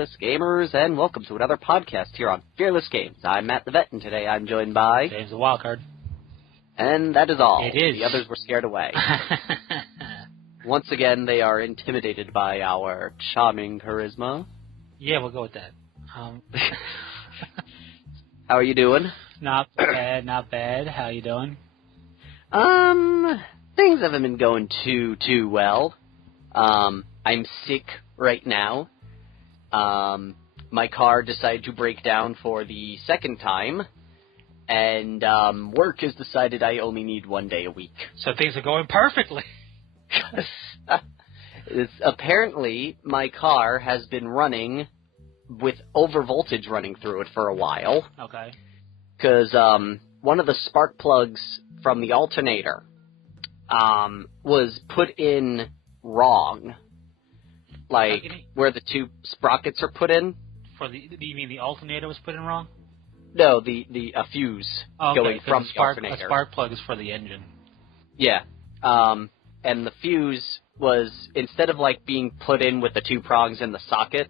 Fearless Gamers, and welcome to another podcast here on Fearless Games. I'm Matt the Vet, and today I'm joined by... James the Wildcard. And that is all. It is. The others were scared away. Once again, they are intimidated by our charming charisma. Yeah, we'll go with that. How are you doing? Not bad, not bad. How you doing? Things haven't been going too well. I'm sick right now. My car decided to break down for the second time, and work has decided I only need 1 day a week. So things are going perfectly. Apparently, my car has been running with overvoltage running through it for a while. Okay. Because one of the spark plugs from the alternator was put in wrong. Like, where the two sprockets are put in. You mean the alternator was put in wrong? No, a fuse going from the alternator. A spark plug is for the engine. Yeah. And the fuse was, instead of, like, being put in with the two prongs in the socket,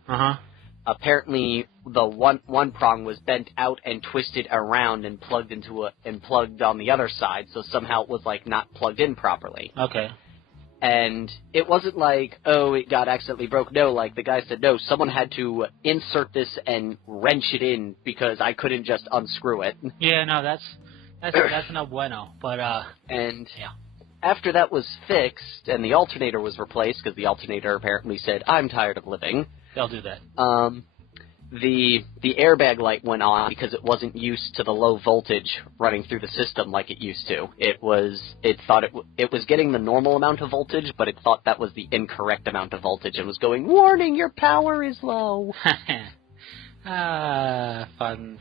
apparently the one prong was bent out and twisted around and plugged plugged on the other side, so somehow it was, like, not plugged in properly. Okay. And it wasn't like, oh, it got accidentally broke. No, like, the guy said, no, someone had to insert this and wrench it in because I couldn't just unscrew it. Yeah, no, that's no bueno. But, And yeah. After that was fixed and the alternator was replaced, because the alternator apparently said, I'm tired of living. They'll do that. The airbag light went on because it wasn't used to the low voltage running through the system like it used to. It thought it was getting the normal amount of voltage, but it thought that was the incorrect amount of voltage and was going, warning, your power is low. Fun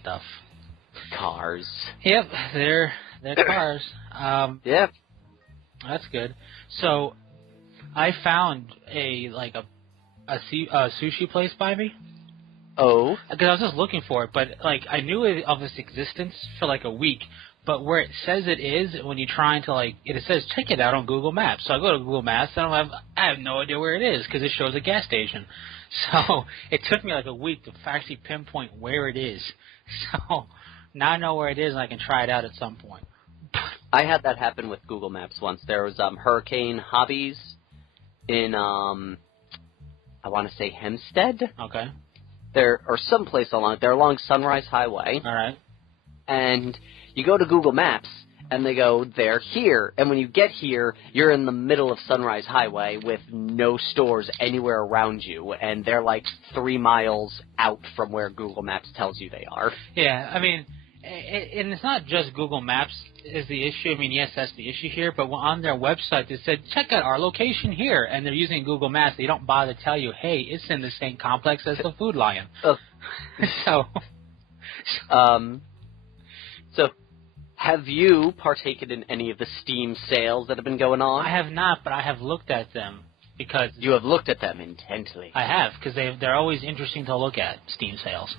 stuff. Cars. Yep, they're cars. Yep. That's good. So, I found a sushi place by me. Oh. Because I was just looking for it, but, like, I knew of its existence for, like, a week, but where it says it is, when you're trying to, like, it says, check it out on Google Maps. So I go to Google Maps, and I have no idea where it is, because it shows a gas station. So it took me, like, a week to actually pinpoint where it is. So now I know where it is, and I can try it out at some point. I had that happen with Google Maps once. There was Hurricane Hobbies in, I want to say Hempstead. Okay. Or someplace they're along Sunrise Highway. All right. And you go to Google Maps, and they go, they're here. And when you get here, you're in the middle of Sunrise Highway with no stores anywhere around you, and they're like 3 miles out from where Google Maps tells you they are. Yeah, I mean, and it's not just Google Maps is the issue. I mean, yes, that's the issue here, but on their website they said, check out our location here, and they're using Google Maps. They don't bother to tell you, hey, it's in the same complex as the Food Lion. So have you partaken in any of the Steam sales that have been going on? I have not, but I have looked at them because... You have looked at them intently. I have, because they're always interesting to look at, Steam sales.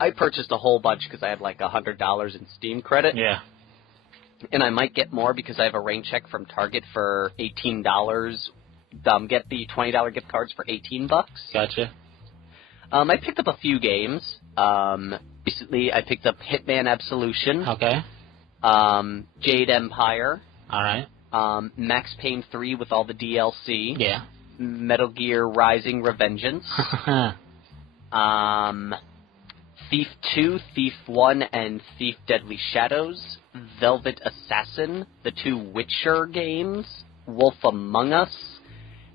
I purchased a whole bunch because I had like $100 in Steam credit. Yeah. And I might get more because I have a rain check from Target for $18. Get the $20 gift cards for $18. Gotcha. I picked up a few games. Recently, I picked up Hitman Absolution. Okay. Jade Empire. All right. Max Payne 3 with all the DLC. Yeah. Metal Gear Rising Revengeance. Thief 2, Thief 1, and Thief Deadly Shadows, Velvet Assassin, the 2 Witcher games, Wolf Among Us,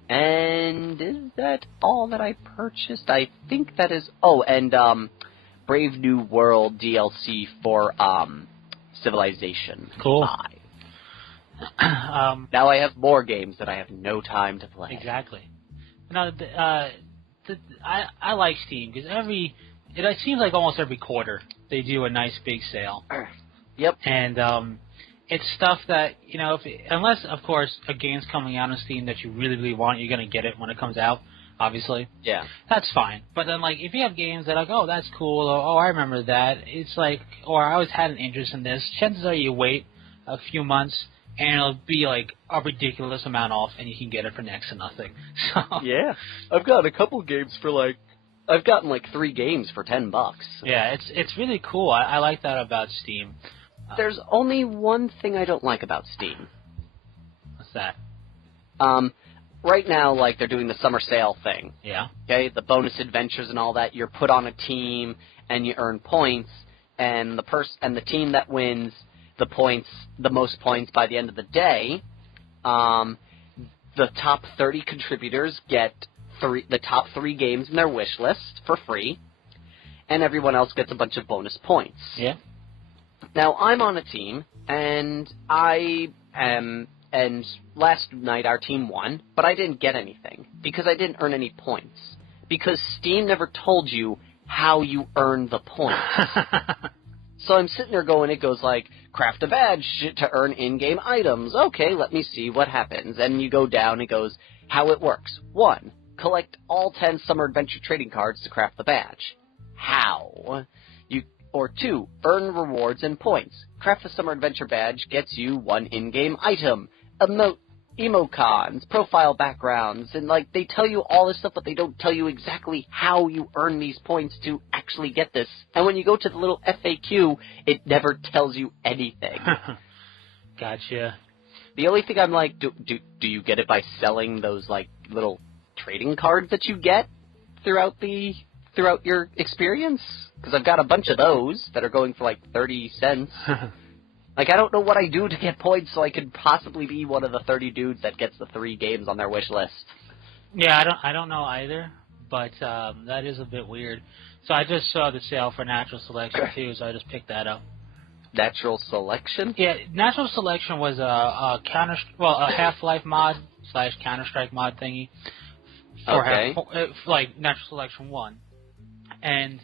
and is that all that I purchased? I think that is... Oh, and Brave New World DLC for Civilization 5. Now I have more games that I have no time to play. Exactly. No, I like Steam, because it seems like almost every quarter they do a nice big sale. Yep. And it's stuff that, you know, unless, of course, a game's coming out on Steam that you really, really want, you're going to get it when it comes out, obviously. Yeah. That's fine. But then, like, if you have games that are like, oh, that's cool, or, oh, I remember that, it's like, or I always had an interest in this, chances are you wait a few months, and it'll be, like, a ridiculous amount off, and you can get it for next to nothing. So yeah. I've got a couple games for, like, I've gotten like 3 games for $10. Yeah, it's really cool. I like that about Steam. There's only one thing I don't like about Steam. What's that? Right now, like, they're doing the summer sale thing. Yeah. Okay, the bonus adventures and all that. You're put on a team, and you earn points, and the team that wins the most points by the end of the day, the top 30 contributors get the top 3 games in their wish list for free, and everyone else gets a bunch of bonus points. Yeah. Now, I'm on a team, and and last night our team won, but I didn't get anything, because I didn't earn any points. Because Steam never told you how you earn the points. So I'm sitting there going, it goes like, craft a badge to earn in-game items. Okay, let me see what happens. And you go down, it goes, how it works. 1, collect all 10 Summer Adventure trading cards to craft the badge. How? Or 2, earn rewards and points. Craft the Summer Adventure badge gets you 1 in-game item. Emocons, profile backgrounds, and like they tell you all this stuff, but they don't tell you exactly how you earn these points to actually get this. And when you go to the little FAQ, it never tells you anything. Gotcha. The only thing I'm like, do you get it by selling those like little trading cards that you get throughout your experience? Because I've got a bunch of those that are going for like 30 cents. Like, I don't know what I do to get points so I could possibly be one of the 30 dudes that gets the 3 games on their wish list. Yeah, I don't know either, but that is a bit weird. So I just saw the sale for Natural Selection too, so I just picked that up. Natural Selection? Yeah, Natural Selection was a Half-Life mod / Counter-Strike mod thingy for like Natural Selection 1. And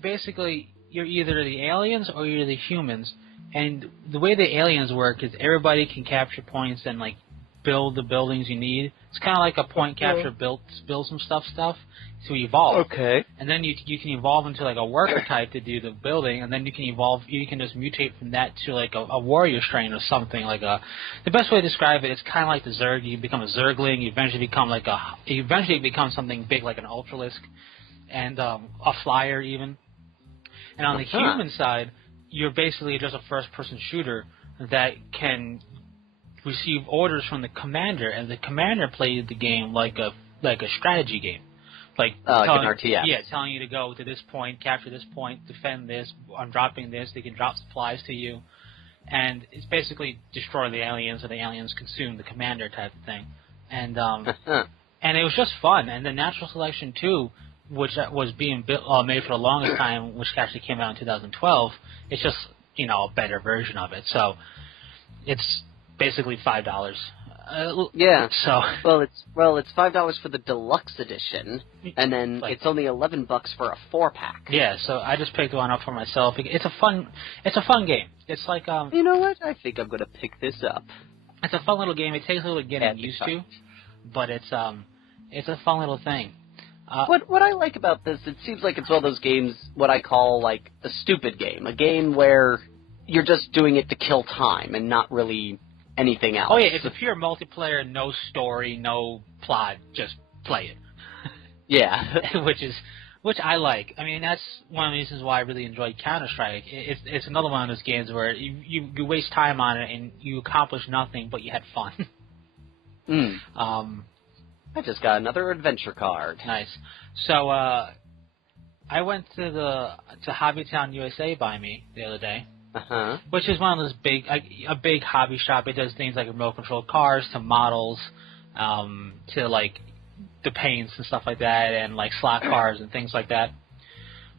basically, you're either the aliens or you're the humans. And the way the aliens work is everybody can capture points and like build the buildings you need. It's kind of like a point capture, build some stuff to evolve. Okay. And then you can evolve into like a worker type to do the building, and then you can evolve. You can just mutate from that to like a warrior strain or something like a. The best way to describe it is kind of like the Zerg. You become a Zergling. You eventually become something big like an Ultralisk, and a flyer even. And on the human side, you're basically just a first-person shooter that can receive orders from the commander, and the commander plays the game like a strategy game, like an RTS. Yeah, telling you to go to this point, capture this point, defend this. I'm dropping this. They can drop supplies to you, and it's basically destroy the aliens, or the aliens consume the commander type of thing. And and it was just fun. And the Natural Selection 2, which was being made for the longest time, which actually came out in 2012. It's just, a better version of it. So it's basically $5. Yeah. So it's $5 for the deluxe edition, and then it's only $11 for a 4-pack. Yeah. So I just picked one up for myself. It's a fun game. It's like You know what? I think I'm gonna pick this up. It's a fun little game. It takes a little getting used to, but it's a fun little thing. What I like about this, it seems like it's one of those games, what I call, like, a stupid game. A game where you're just doing it to kill time and not really anything else. Oh, yeah, it's a pure multiplayer, no story, no plot, just play it. Yeah. Which I like. I mean, that's one of the reasons why I really enjoyed Counter-Strike. It's another one of those games where you waste time on it and you accomplish nothing, but you had fun. I just got another adventure card. Nice. So, I went to Hobbytown USA by me the other day. Which is one of those a big hobby shop. It does things like remote controlled cars to models, to like the paints and stuff like that, and like slot cars and things like that.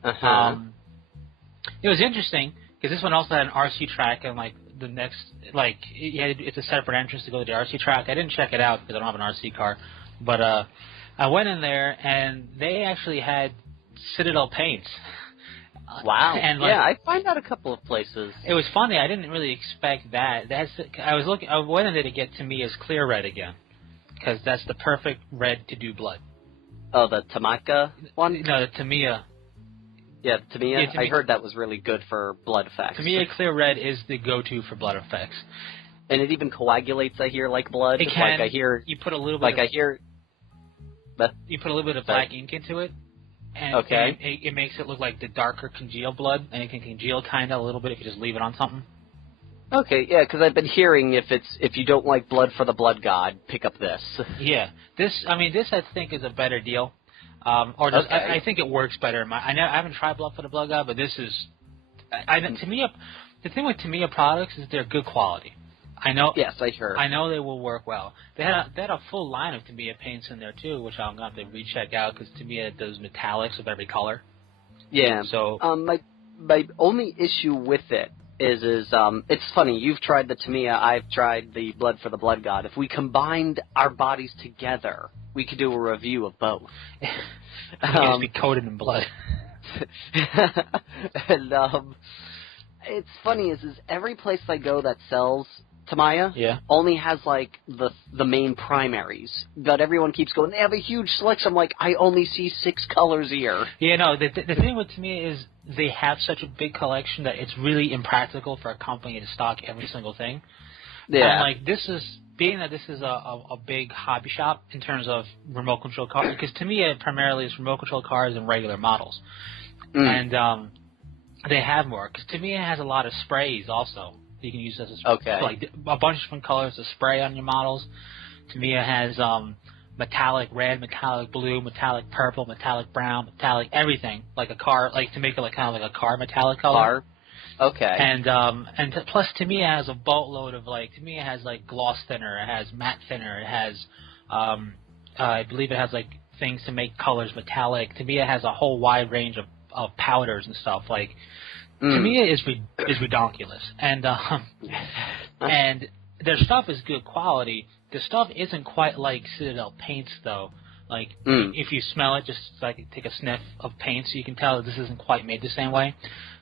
It was interesting because this one also had an RC track, and like the next, like it's a separate entrance to go to the RC track. I didn't check it out because I don't have an RC car. But I went in there, and they actually had Citadel paints. Wow. And I find out a couple of places. It was funny. I didn't really expect that. I went in there to get Tamiya's Clear Red again, because that's the perfect red to do blood. Oh, the Tamaka one? No, the Tamiya. Yeah, Tamiya. Yeah, I heard that was really good for blood effects. Tamiya Clear Red is the go-to for blood effects. And it even coagulates, I hear, like blood. It can. Like I hear. You put a little bit. Like I hear. You put a little bit of black ink into it, And, Okay. and it makes it look like the darker congealed blood, and it can congeal kind of a little bit if you just leave it on something. Okay, yeah, because I've been hearing if you don't like blood for the blood god, pick up this. Yeah, this I think is a better deal, or just, Okay. I think it works better. I haven't tried blood for the blood god, but this is, Tamiya. The thing with Tamiya products is they're good quality. I know. Yes, I heard. I know they will work well. They had a full line of Tamiya paints in there too, which I'm gonna have to recheck out because Tamiya does metallics of every color. Yeah. So my only issue with it is it's funny. You've tried the Tamiya, I've tried the blood for the blood god. If we combined our bodies together, we could do a review of both. You can just be coated in blood. And it's funny is every place I go that sells Tamiya only has like the main primaries, but everyone keeps going, they have a huge selection. I'm like, I only see 6 colors here. Yeah, no, the thing with Tamiya is they have such a big collection that it's really impractical for a company to stock every single thing. Yeah. And like this is a big hobby shop in terms of remote control cars, because Tamiya primarily is remote control cars and regular models. And they have more, because Tamiya has a lot of sprays also. You can use this as like a bunch of different colors to spray on your models. Tamiya has metallic red, metallic blue, metallic purple, metallic brown, metallic everything, like a car, like to make it like kind of like a car metallic color. Okay. And plus Tamiya has a boatload of Tamiya has like gloss thinner, it has matte thinner, it has I believe it has like things to make colors metallic. Tamiya has a whole wide range of powders and stuff. Tamiya is redonkulous, and and their stuff is good quality. The stuff isn't quite like Citadel paints, though. If you smell it, just take a sniff of paint, so you can tell that this isn't quite made the same way.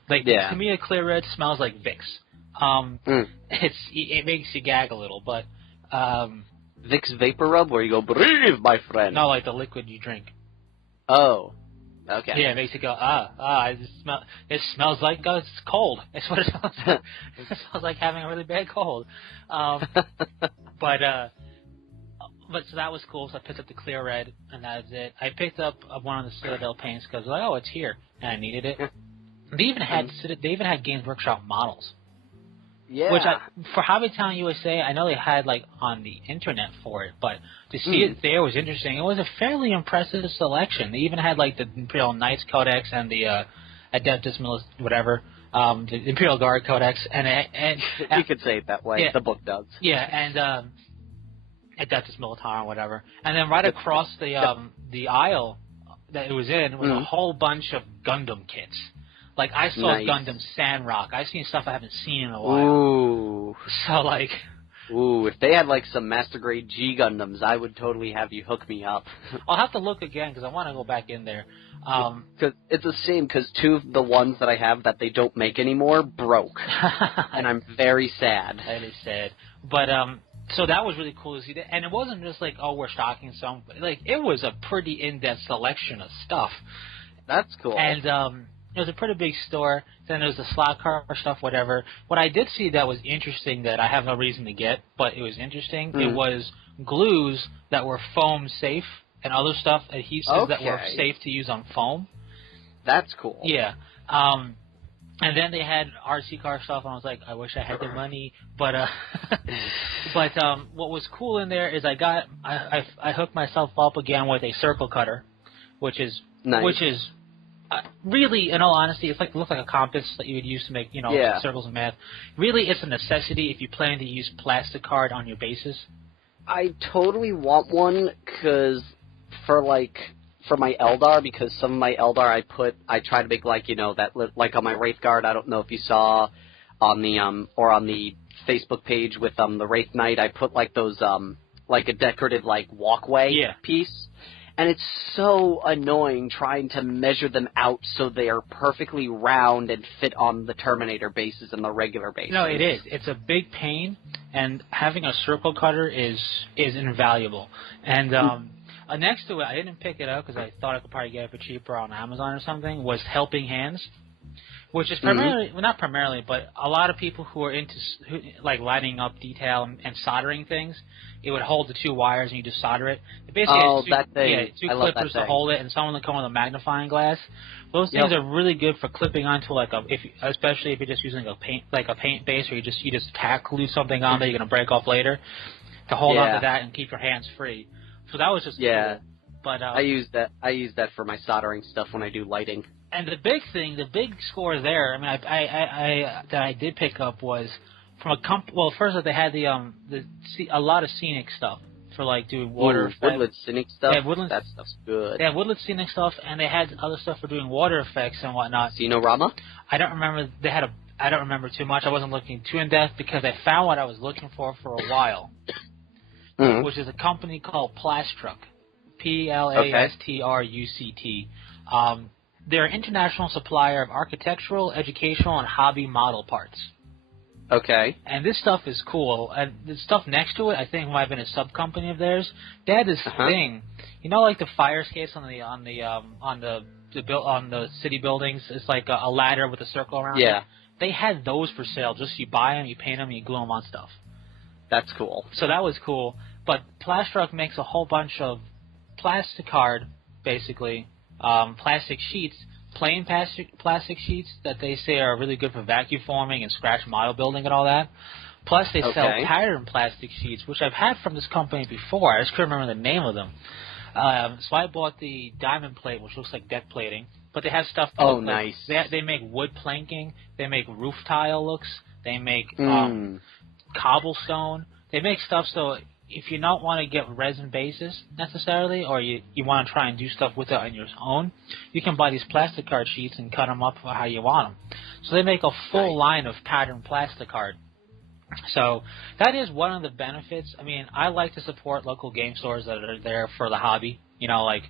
Tamiya Clear Red smells like Vicks. It makes you gag a little, but Vicks Vapor Rub, where you go, breathe, my friend. No, like the liquid you drink. Oh. Okay. Yeah, it makes it go, it smells like it's cold. That's what it smells like. It smells like having a really bad cold. But so that was cool. So I picked up the Clear Red, and that was it. I picked up one of the Citadel paints because it's here, and I needed it. They even had Games Workshop models. Yeah. Which for Hobbytown USA, I know they had on the internet for it, but to see it there was interesting. It was a fairly impressive selection. They even had the Imperial Knights Codex and the Adeptus the Imperial Guard Codex, and you could say it that way. Yeah. The book does. Yeah, and Adeptus Militarum, whatever. And then right across the aisle that it was in was a whole bunch of Gundam kits. I saw Gundam Sandrock. I've seen stuff I haven't seen in a while. Ooh. So, Ooh, if they had, some Master Grade G Gundams, I would totally have you hook me up. I'll have to look again, because I want to go back in there. Cause it's a shame, because 2 of the ones that I have that they don't make anymore broke. And I'm very sad. That is sad. But, so that was really cool to see that. And it wasn't just we're stocking some. It was a pretty in-depth selection of stuff. That's cool. And, it was a pretty big store. Then there was the slot car stuff, whatever. What I did see that was interesting that I have no reason to get, but it was interesting. It was glues that were foam safe and other stuff, adhesives that were safe to use on foam. That's cool. Yeah. And then they had RC car stuff, and I was like, I wish I had the money. But what was cool in there is I hooked myself up again with a circle cutter, which is really, in all honesty, it looks like a compass that you would use to make, circles of math. Really, it's a necessity if you plan to use plastic card on your bases. I totally want one, because for my Eldar, because some of my Eldar I try to make that, on my Wraith Guard, I don't know if you saw on the Facebook page with the Wraith Knight, I put those, a decorative walkway piece. And it's so annoying trying to measure them out so they are perfectly round and fit on the Terminator bases and the regular bases. No, it is. It's a big pain, and having a circle cutter is invaluable. And next to it, I didn't pick it up because I thought I could probably get it for cheaper on Amazon or something, was Helping Hands, which is primarily, well, not primarily, but a lot of people who are into like lining up detail and soldering things, it would hold the two wires and you just solder it. It basically has that thing. Yeah, two clippers to hold it, and someone that come with a magnifying glass. Those things are really good for clipping onto especially if you're just using a paint base, or you just tack glue something on that you're gonna break off later, to hold onto that and keep your hands free. So that was just cool. But I use that for my soldering stuff when I do lighting. And the big score there, I mean, that I did pick up was from well, first they had a lot of scenic stuff for like doing water effects. Woodland scenic stuff. Yeah, that stuff's good. They had woodland scenic stuff, and they had other stuff for doing water effects and whatnot. Scenorama? I don't remember. I don't remember too much. I wasn't looking too in depth because I found what I was looking for a while, which is a company called Plastruct, Plastruct. They're an international supplier of architectural, educational, and hobby model parts. Okay. And this stuff is cool. And the stuff next to it, I think, might have been a sub-company of theirs. They had this thing, like the fire escapes on the city buildings. It's like a ladder with a circle around it. Yeah. They had those for sale. Just you buy them, you paint them, you glue them on stuff. That's cool. So that was cool. But Plastruct makes a whole bunch of plastic card, basically. Plastic sheets, plain plastic sheets that they say are really good for vacuum forming and scratch model building and all that. Plus, they sell patterned plastic sheets, which I've had from this company before. I just couldn't remember the name of them. So I bought the diamond plate, which looks like deck plating. But they have stuff. Nice. They make wood planking. They make roof tile looks. They make cobblestone. They make stuff so if you don't want to get resin bases necessarily, or you want to try and do stuff with it on your own, you can buy these plastic card sheets and cut them up how you want them. So they make a full line of patterned plastic card. So that is one of the benefits. I mean, I like to support local game stores that are there for the hobby. Like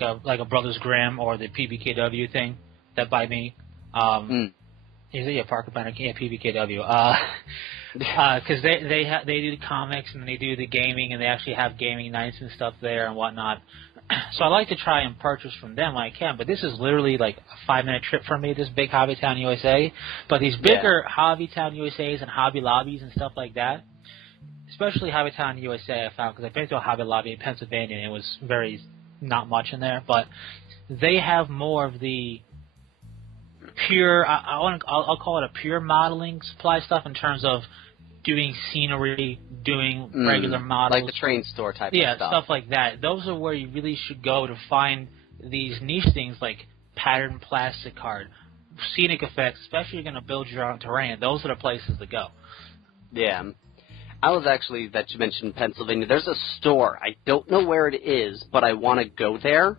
a Brothers Grimm or the PBKW thing that by me. Is it Parker Banner? Yeah, PBKW. Because they do the comics and they do the gaming, and they actually have gaming nights and stuff there and whatnot. So I like to try and purchase from them when I can. But this is literally like a 5-minute trip for me, this big Hobbytown USA. But these bigger Hobbytown USAs and Hobby Lobbies and stuff like that, especially Hobbytown USA, I found, because I've been to a Hobby Lobby in Pennsylvania and it was very not much in there. But they have more of the pure, I'll call it a pure modeling supply stuff in terms of doing scenery, doing regular models. Like the train store type of stuff. Yeah, stuff like that. Those are where you really should go to find these niche things like patterned plastic card, scenic effects, especially if you're going to build your own terrain. Those are the places to go. Yeah. I was actually, that you mentioned Pennsylvania, there's a store. I don't know where it is, but I want to go there.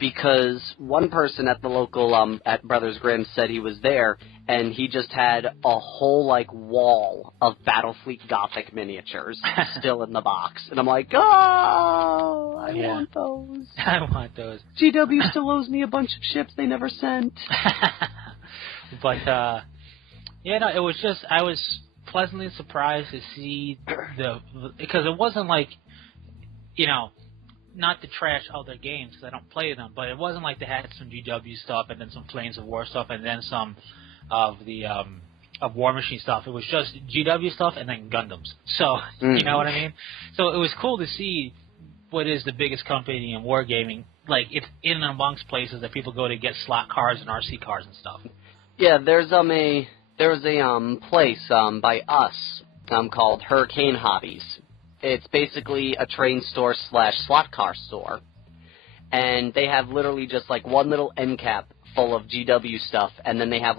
Because one person at the local, at Brothers Grimm said he was there, and he just had a whole, wall of Battlefleet Gothic miniatures still in the box. And I'm like, oh, I want those. I want those. GW still owes me a bunch of ships they never sent. But, it was just, I was pleasantly surprised to see because it wasn't like, not to trash other games because I don't play them, but it wasn't like they had some GW stuff and then some Flames of War stuff and then some of the of War Machine stuff. It was just GW stuff and then Gundams. So you know what I mean? So it was cool to see what is the biggest company in wargaming. Like it's in and amongst places that people go to get slot cars and RC cars and stuff. Yeah, there was a place by us called Hurricane Hobbies. It's basically a train store / slot car store. And they have literally just one little end cap full of GW stuff, and then they have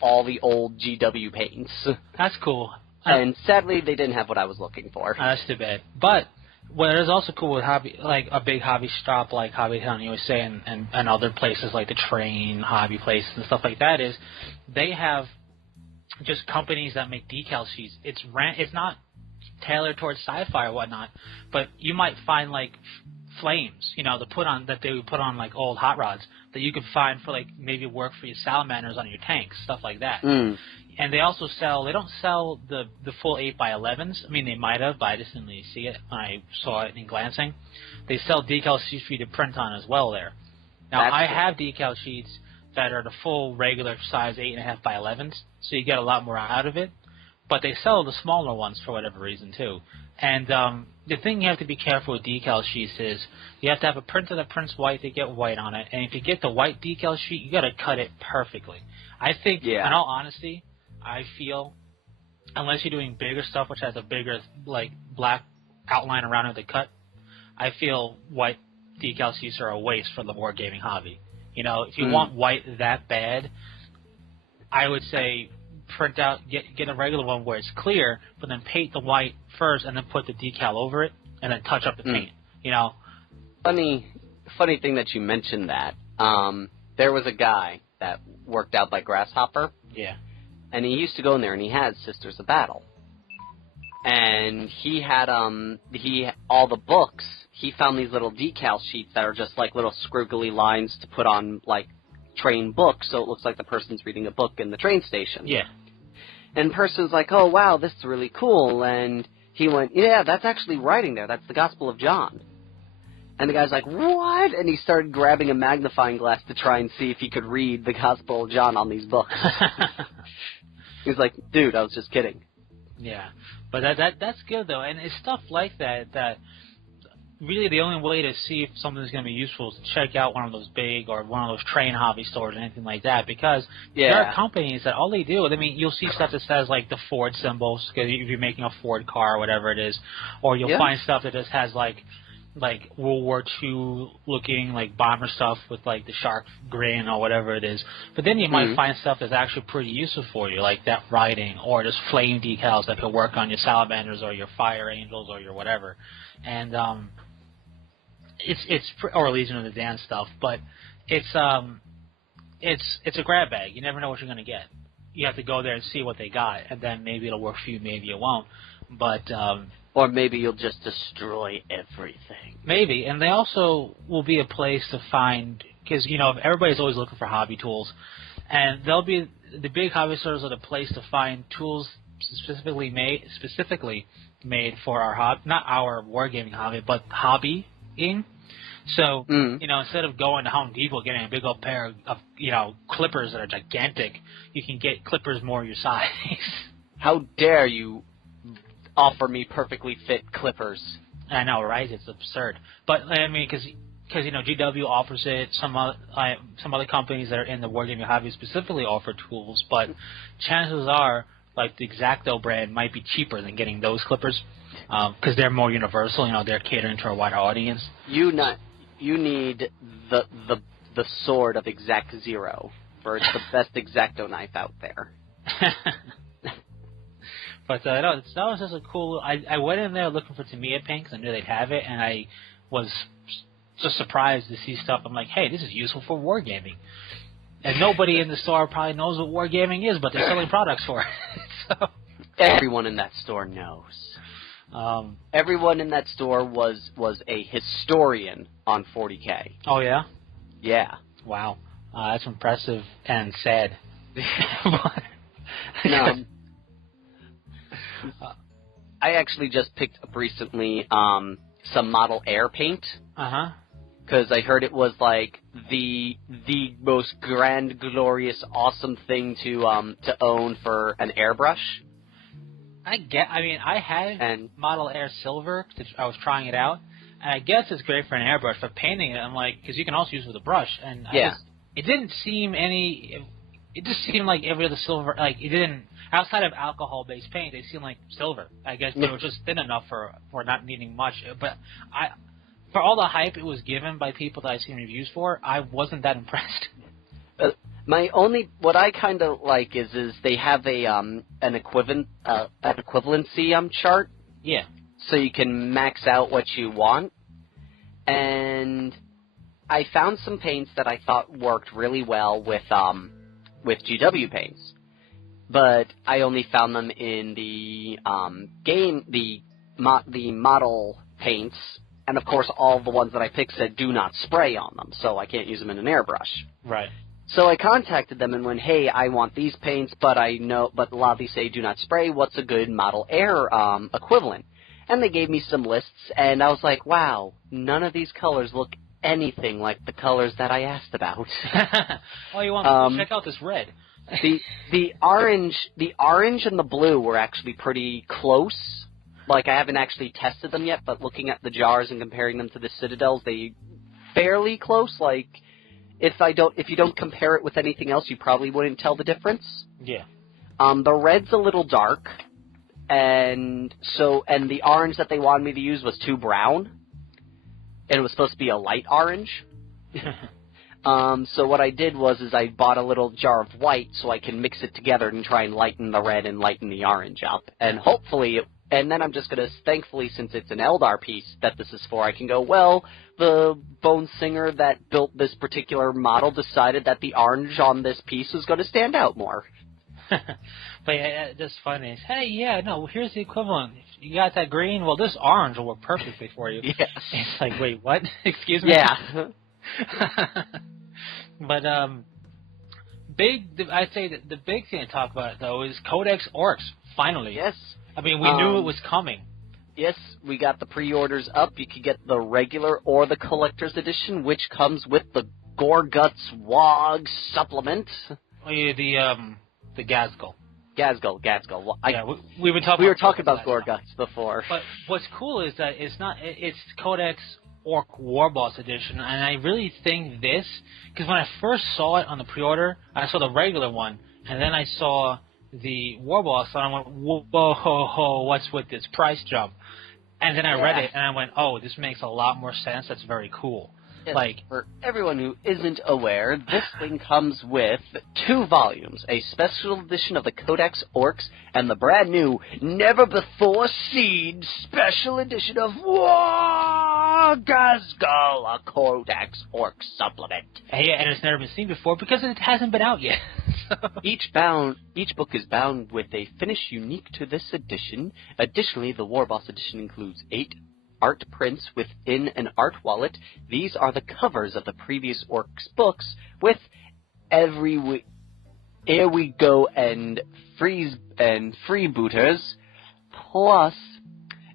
all the old GW paints. That's cool. And sadly, they didn't have what I was looking for. That's too bad. But what is also cool with a big hobby shop like Hobbytown USA and other places like the Train Hobby places and stuff like that is they have just companies that make decal sheets. It's not tailored towards sci-fi or whatnot, but you might find flames, that they would put on old hot rods that you could find for maybe work for your salamanders on your tanks, stuff like that. And they also they don't sell the full 8x11s. I mean, they might have, but I just didn't really see it when I saw it in glancing. They sell decal sheets for you to print on as well there. Now, I have decal sheets that are the full regular size 8.5 by 11s, so you get a lot more out of it. But they sell the smaller ones for whatever reason too. And the thing you have to be careful with decal sheets is you have to have a printer that prints white to get white on it. And if you get the white decal sheet, you got to cut it perfectly. I think, in all honesty, I feel unless you're doing bigger stuff, which has a bigger like black outline around it to cut, I feel white decal sheets are a waste for the wargaming hobby. You know, if you want white that bad, I would say print out, get a regular one where it's clear, but then paint the white first and then put the decal over it and then touch up the paint. You know, funny thing that you mentioned that. There was a guy that worked out by Grasshopper. Yeah. And he used to go in there and he had Sisters of Battle. And he had all the books. He found these little decal sheets that are just like little squiggly lines to put on like train books, so it looks like the person's reading a book in the train station. Yeah. And the person's like, oh, wow, this is really cool. And he went, yeah, that's actually writing there. That's the Gospel of John. And the guy's like, what? And he started grabbing a magnifying glass to try and see if he could read the Gospel of John on these books. He was like, dude, I was just kidding. Yeah. But that's good, though. And it's stuff like that really the only way to see if something's going to be useful is to check out one of those big or one of those train hobby stores or anything like that, because there are companies that all they do, I mean, you'll see stuff that says like the Ford symbols, because if you're making a Ford car or whatever it is, or you'll find stuff that just has like World War II looking like bomber stuff with like the shark grin or whatever it is. But then you might find stuff that's actually pretty useful for you, like that writing or just flame decals that could work on your salamanders or your fire angels or your whatever. And it's or Legion of the Damned stuff, but it's a grab bag. You never know what you're going to get. You have to go there and see what they got, and then maybe it'll work for you, maybe it won't. But or maybe you'll just destroy everything. Maybe, and they also will be a place to find, because you know everybody's always looking for hobby tools, and they'll be the big hobby stores are the place to find tools specifically made for our hobby, not our wargaming hobby, but hobbying. So, you know, instead of going to Home Depot getting a big old pair of, you know, clippers that are gigantic, you can get clippers more your size. How dare you offer me perfectly fit clippers? I know, right? It's absurd. But, I mean, because you know, GW offers it, some other companies that are in the wargaming hobby specifically offer tools, but chances are, like, the X-Acto brand might be cheaper than getting those clippers. Because they're more universal, you know, they're catering to a wider audience. You need the sword of Exact Zero, for it's the best X-Acto knife out there. But no, that was just a cool. I went in there looking for Tamiya paint because I knew they'd have it, and I was just surprised to see stuff. I'm like, hey, this is useful for wargaming. And nobody in the store probably knows what wargaming is, but they're selling products for it. So everyone in that store knows. Everyone in that store was a historian on 40K. Oh, yeah? Yeah. Wow. That's impressive and sad. I actually just picked up recently some model air paint. Uh-huh. Because I heard it was like the most grand, glorious, awesome thing to own for an airbrush. I had Model Air Silver. I was trying it out, and I guess it's great for an airbrush. But painting it, I'm like, because you can also use it with a brush, and it didn't seem any. It just seemed like every other silver. Like it didn't. Outside of alcohol-based paint, they seemed like silver. I guess they were just thin enough for not needing much. But for all the hype it was given by people that I've seen reviews for, I wasn't that impressed. What I kind of like is they have an equivalency chart. Yeah. So you can max out what you want. And I found some paints that I thought worked really well with GW paints. But I only found them in the model paints. And of course all the ones that I picked said do not spray on them, so I can't use them in an airbrush. Right. So I contacted them and went, hey, I want these paints, but a lot of these say do not spray. What's a good Model Air equivalent? And they gave me some lists, and I was like, wow, none of these colors look anything like the colors that I asked about. Oh, you want to check out this red? the orange and the blue were actually pretty close. Like, I haven't actually tested them yet, but looking at the jars and comparing them to the Citadels, they fairly close. Like, if you don't compare it with anything else, you probably wouldn't tell the difference. Yeah. The red's a little dark, and the orange that they wanted me to use was too brown, and it was supposed to be a light orange. So what I did was I bought a little jar of white so I can mix it together and try and lighten the red and lighten the orange up. And hopefully, and then I'm just going to, thankfully, since it's an Eldar piece that this is for, I can go, well, the Bone Singer that built this particular model decided that the orange on this piece was going to stand out more. But yeah, that's funny. Hey, yeah, no, here's the equivalent. You got that green? Well, this orange will work perfectly for you. Yes. It's like, wait, what? Excuse me? Yeah. But I'd say that the big thing to talk about, though, is Codex Orks, finally. Yes. I mean, we knew it was coming. Yes, we got the pre-orders up. You could get the regular or the collector's edition, which comes with the Gore-Guts WOG supplement. Oh, yeah, the Gazgul. Gazgul. Yeah, we were talking about Gore-Guts before. But what's cool is that it's Codex Ork Warboss edition, and I really think this, because when I first saw it on the pre-order, I saw the regular one, and then I saw the Warboss, and I went, whoa, what's with this price jump? And then I read it, and I went, oh, this makes a lot more sense. That's very cool. Yes, like, for everyone who isn't aware, this thing comes with 2 volumes, a special edition of the Codex Orks, and the brand new, never-before-seen special edition of Gazgul, a Codex Ork supplement. Yeah, and it's never been seen before because it hasn't been out yet. Each book is bound with a finish unique to this edition. Additionally, the Warboss edition includes 8 art prints within an art wallet. These are the covers of the previous Orcs books with Here We Go and Freebooters, plus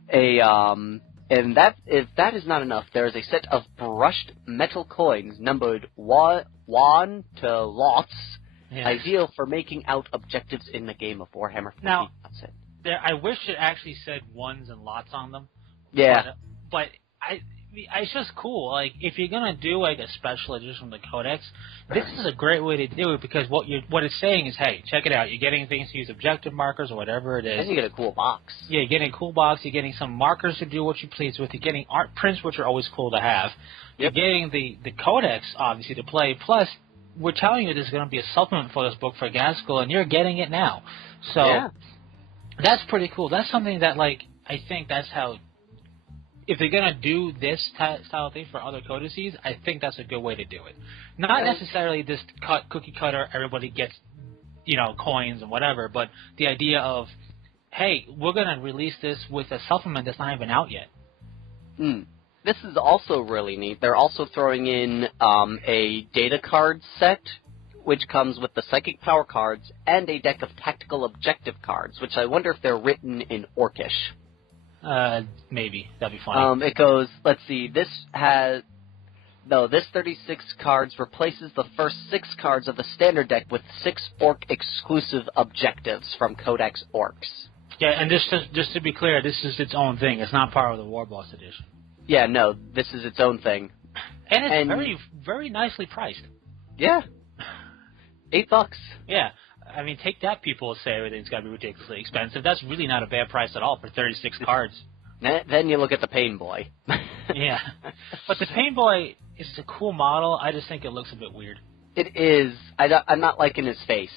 and that, if that is not enough, there is a set of brushed metal coins numbered 1 to lots, ideal for making out objectives in the game of Warhammer 40,000. Now, I wish it actually said ones and lots on them. Yeah. But it's just cool. Like, if you're gonna do like a special edition of the Codex, this is a great way to do it because what it's saying is, hey, check it out. You're getting things to use objective markers or whatever it is. And you get a cool box. Yeah, you're getting a cool box. You're getting some markers to do what you please with. You're getting art prints, which are always cool to have. Yep. You're getting the Codex, obviously, to play. Plus, we're telling you there's going to be a supplement for this book for Gazgul, and you're getting it now. So that's pretty cool. That's something that, like, I think that's how. If they're going to do this style of thing for other codices, I think that's a good way to do it. Not necessarily this cookie cutter, everybody gets, coins and whatever, but the idea of, hey, we're going to release this with a supplement that's not even out yet. This is also really neat. They're also throwing in a data card set, which comes with the psychic power cards and a deck of tactical objective cards, which I wonder if they're written in Orcish. Maybe. That'd be funny. It goes, let's see, this 36 cards replaces the first 6 cards of the standard deck with 6 Orc exclusive objectives from Codex Orks. Yeah, and just to be clear, this is its own thing. It's not part of the Warboss edition. Yeah, no, this is its own thing. And it's very, very nicely priced. Yeah. $8. Yeah. I mean, take that, people say everything's got to be ridiculously expensive. That's really not a bad price at all for 36 cards. Then you look at the Pain Boy. Yeah. But the Pain Boy is a cool model. I just think it looks a bit weird. It is. I'm not liking his face.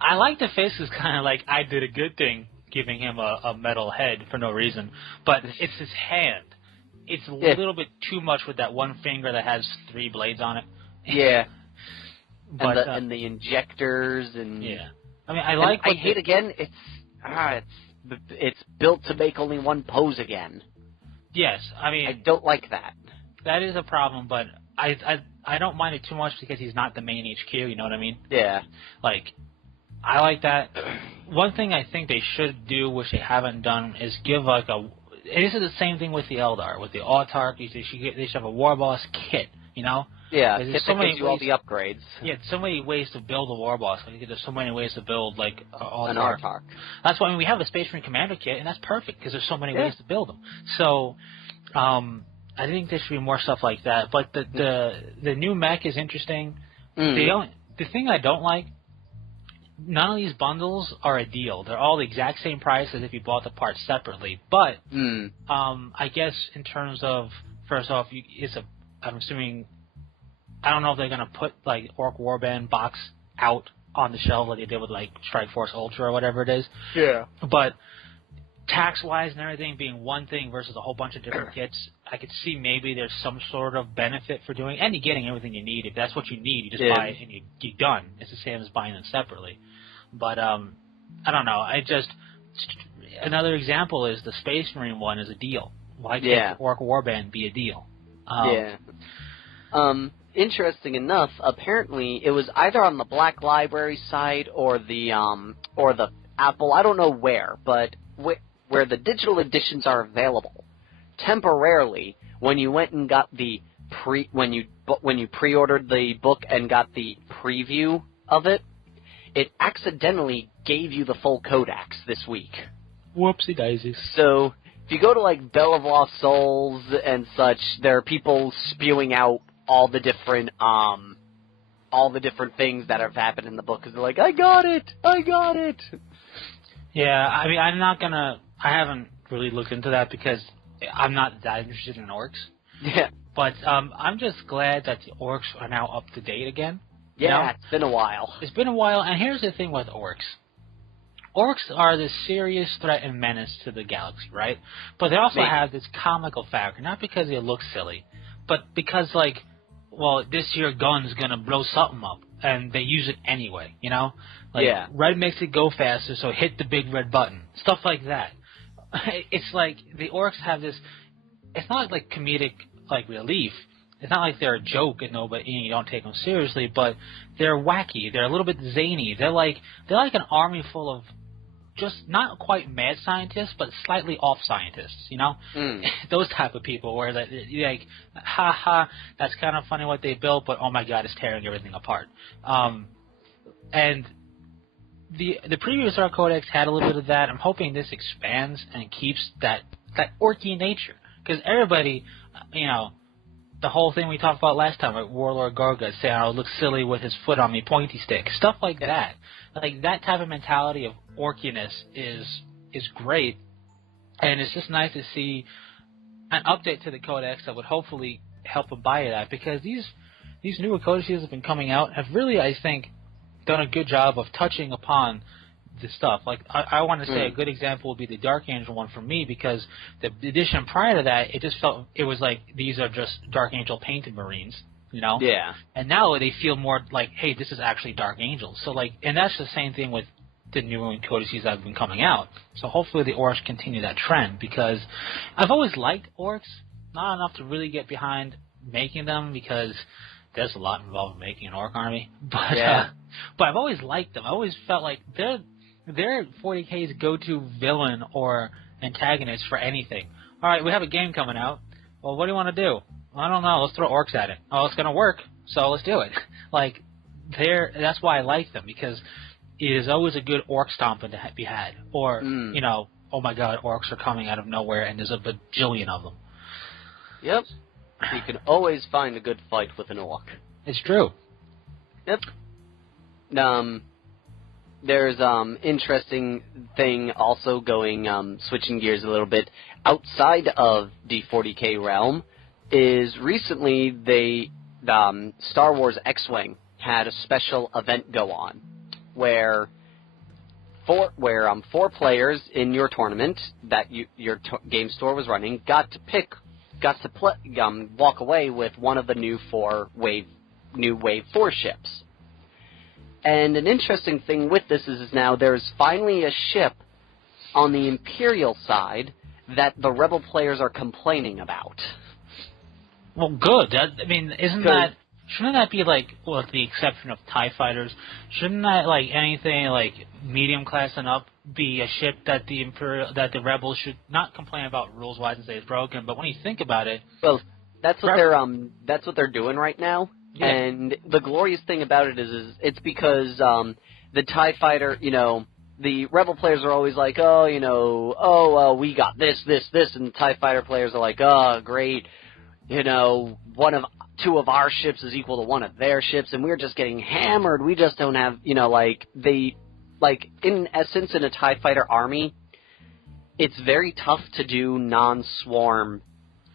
I like the face is kind of like I did a good thing giving him a metal head for no reason. But it's his hand. It's a little bit too much with that one finger that has 3 blades on it. Yeah. But, and the injectors and I mean, I hate again. It's built to make only one pose again. Yes, I mean I don't like that. That is a problem, but I don't mind it too much because he's not the main HQ. You know what I mean? Yeah. Like, I like that. One thing I think they should do, which they haven't done, is give like this is the same thing with the Eldar. With the Autarch, they should have a War Boss kit, you know? Yeah, There's kit that gives you all the upgrades. Yeah, so many ways to build a War Boss. Like, there's so many ways to build, like, An Autarch. That's why we have a Space Marine Commander kit, and that's perfect, because there's so many ways to build them. So, I think there should be more stuff like that. But the new mech is interesting. The thing I don't like, none of these bundles are a deal. They're all the exact same price as if you bought the parts separately. But I guess in terms of, first off, I'm assuming, I don't know if they're gonna put like Ork Warband box out on the shelf like they did with like Strike Force Ultra or whatever it is. Yeah. But tax-wise and everything being one thing versus a whole bunch of different kits, I could see maybe there's some sort of benefit for doing, and you're getting everything you need. If that's what you need, you just buy it and you're done. It's the same as buying them separately. But I don't know. Another example is the Space Marine one is a deal. Why can't Ork Warband be a deal? Interesting enough, apparently it was either on the Black Library side or the Apple, I don't know where, but where the digital editions are available. Temporarily, when you went and got when you pre-ordered the book and got the preview of it, it accidentally gave you the full codex this week. Whoopsie daisies. So if you go to like Bell of Lost Souls and such, there are people spewing out all the different things that have happened in the book because they're like, I got it. Yeah, I mean, I haven't really looked into that because I'm not that interested in orcs. Yeah. But I'm just glad that the orcs are now up to date again. Yeah, it's been a while. It's been a while, and here's the thing with orcs. Orcs are this serious threat and menace to the galaxy, right? But they also have this comical factor, not because they look silly, but because, like, well, this here gun's gonna blow something up, and they use it anyway, you know? Like, red makes it go faster, so hit the big red button. Stuff like that. It's like, the orcs have this, it's not like comedic, like, relief. It's not like they're a joke and you don't take them seriously, but they're wacky. They're a little bit zany. They're like an army full of just not quite mad scientists, but slightly off scientists, you know? Those type of people where you're like, ha ha, that's kind of funny what they built, but oh my god, it's tearing everything apart. And the previous Ork Codex had a little bit of that. I'm hoping this expands and keeps that orky nature. Because everybody, you know, the whole thing we talked about last time, like Warlord Gorga saying I would look silly with his foot on me pointy stick, stuff like that. Like that type of mentality of orkiness is great, and it's just nice to see an update to the codex that would hopefully help abide that, because these newer codices have been coming out have really, I think, done a good job of touching upon the stuff. Like I want to say a good example would be the Dark Angel one for me, because the edition prior to that, it just felt it was like these are just Dark Angel painted Marines, you know? Yeah. And now they feel more like, hey, this is actually Dark Angel. So like, and that's the same thing with the new codices that have been coming out. So hopefully the orcs continue that trend, because I've always liked orcs, not enough to really get behind making them, because there's a lot involved in making an orc army. But but I've always liked them. I always felt like they're 40K's go-to villain or antagonist for anything. All right, we have a game coming out. Well, what do you want to do? Well, I don't know. Let's throw orcs at it. Oh, it's going to work, so let's do it. Like, that's why I like them, because it is always a good orc stomping to be had. Or, you know, oh my god, orcs are coming out of nowhere, and there's a bajillion of them. Yep. You can always find a good fight with an orc. It's true. Yep. There's interesting thing also going, switching gears a little bit, outside of the 40K realm, is recently Star Wars X-Wing had a special event go on, where four players in your tournament that your game store was running got to walk away with one of the new Wave 4 ships. And an interesting thing with this is now there's finally a ship on the Imperial side that the Rebel players are complaining about. Well, good. I mean, isn't that shouldn't that be like, well, with the exception of TIE fighters, shouldn't that, like, anything like medium class and up be a ship that the rebels should not complain about rules wise and say it's broken? But when you think about it, well, that's what they're doing right now. Yeah. And the glorious thing about it is it's because the TIE fighter, the rebel players are always like, we got this, and the TIE fighter players are like, oh, great, two of our ships is equal to one of their ships, and we're just getting hammered. We just don't have, in essence, in a TIE fighter army, it's very tough to do non-swarm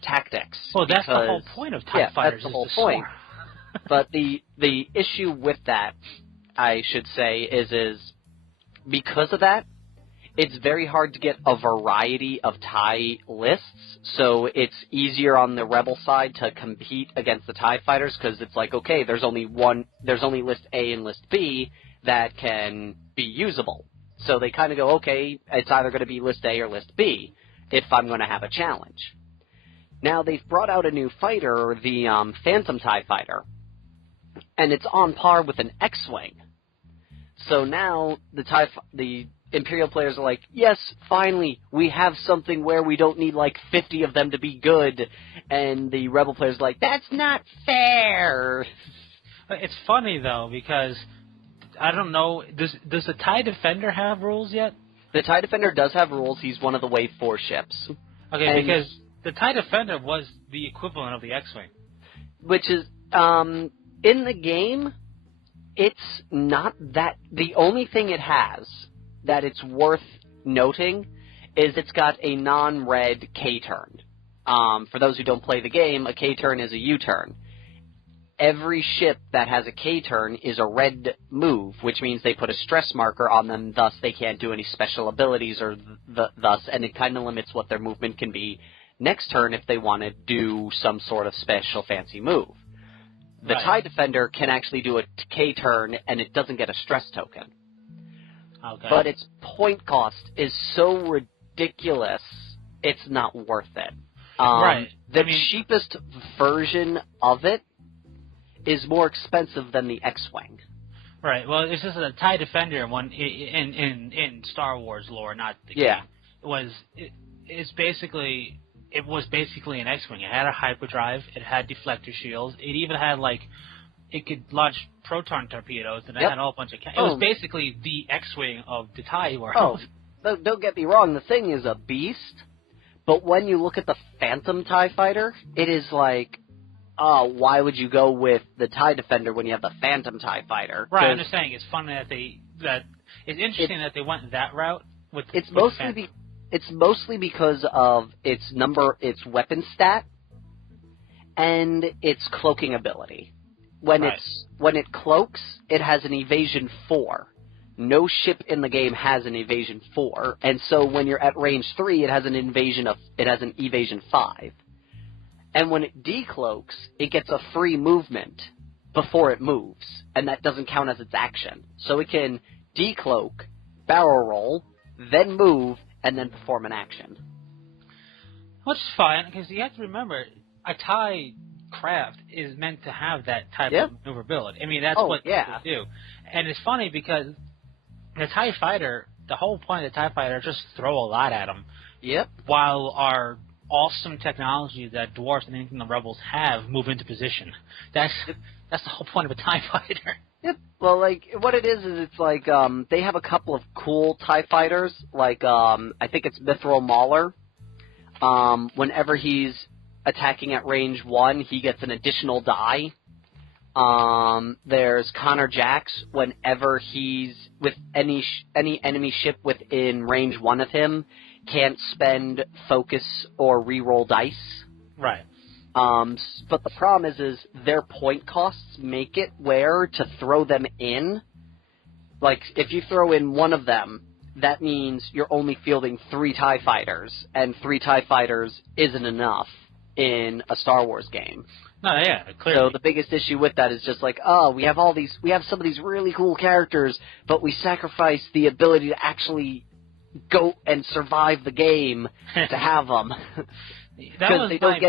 tactics. Well, that's the whole point of TIE fighters. That's the whole point. But the issue with that, I should say, is because of that, it's very hard to get a variety of TIE lists, so it's easier on the Rebel side to compete against the TIE fighters, because it's like, okay, there's only list A and list B that can be usable. So they kind of go, okay, it's either going to be list A or list B if I'm going to have a challenge. Now, they've brought out a new fighter, the Phantom TIE Fighter, and it's on par with an X-Wing. So now the Imperial players are like, yes, finally, we have something where we don't need like 50 of them to be good. And the Rebel players are like, that's not fair. It's funny, though, because, I don't know, does the TIE Defender have rules yet? The TIE Defender does have rules. He's one of the Wave 4 ships. Okay, because the TIE Defender was the equivalent of the X-Wing. Which is, in the game, it's not that... The only thing it has that it's worth noting is it's got a non-red K-turn. For those who don't play the game, a K-turn is a U-turn. Every ship that has a K-turn is a red move, which means they put a stress marker on them, thus they can't do any special abilities, or thus, and it kind of limits what their movement can be next turn if they want to do some sort of special fancy move. The TIE Defender can actually do a K-turn, and it doesn't get a stress token. Okay. But its point cost is so ridiculous, it's not worth it. The cheapest version of it is more expensive than the X-Wing. Right. Well, it's just a TIE Defender in Star Wars lore, not the game. It was basically an X-Wing. It had a hyperdrive. It had deflector shields. It even had it could launch proton torpedoes, and it had a whole bunch of... It was basically the X-Wing of the TIE world. Oh, don't get me wrong. The thing is a beast, but when you look at the Phantom TIE Fighter, it is like, why would you go with the TIE Defender when you have the Phantom TIE Fighter? Right, I'm just saying, it's funny it's interesting that they went that route with Phantom. It's mostly because of its weapon stat, and its cloaking ability. When it cloaks, it has an evasion 4. No ship in the game has an evasion 4, and so when you're at range 3, it has an evasion 5. And when it decloaks, it gets a free movement before it moves, and that doesn't count as its action. So it can decloak, barrel roll, then move, and then perform an action. Which is fine, because you have to remember, a TIE craft is meant to have that type of maneuverability. I mean, that's what they do. And it's funny because the TIE Fighter, the whole point of the TIE Fighter is just throw a lot at them. Yep. While our awesome technology that dwarfs anything the Rebels have move into position. That's the whole point of a TIE Fighter. Yep. Well, what it is it's like, they have a couple of cool TIE Fighters, I think it's Mithril Mauler. Whenever he's attacking at range 1, he gets an additional die. There's Connor Jax, whenever he's with any enemy ship within range 1 of him, can't spend focus or reroll dice. Right. But the problem is their point costs make it where to throw them in. If you throw in one of them, that means you're only fielding 3 TIE Fighters, and 3 TIE Fighters isn't enough in a Star Wars game. No, yeah, clearly. So the biggest issue with that is just we have some of these really cool characters, but we sacrifice the ability to actually go and survive the game to have them. Because they don't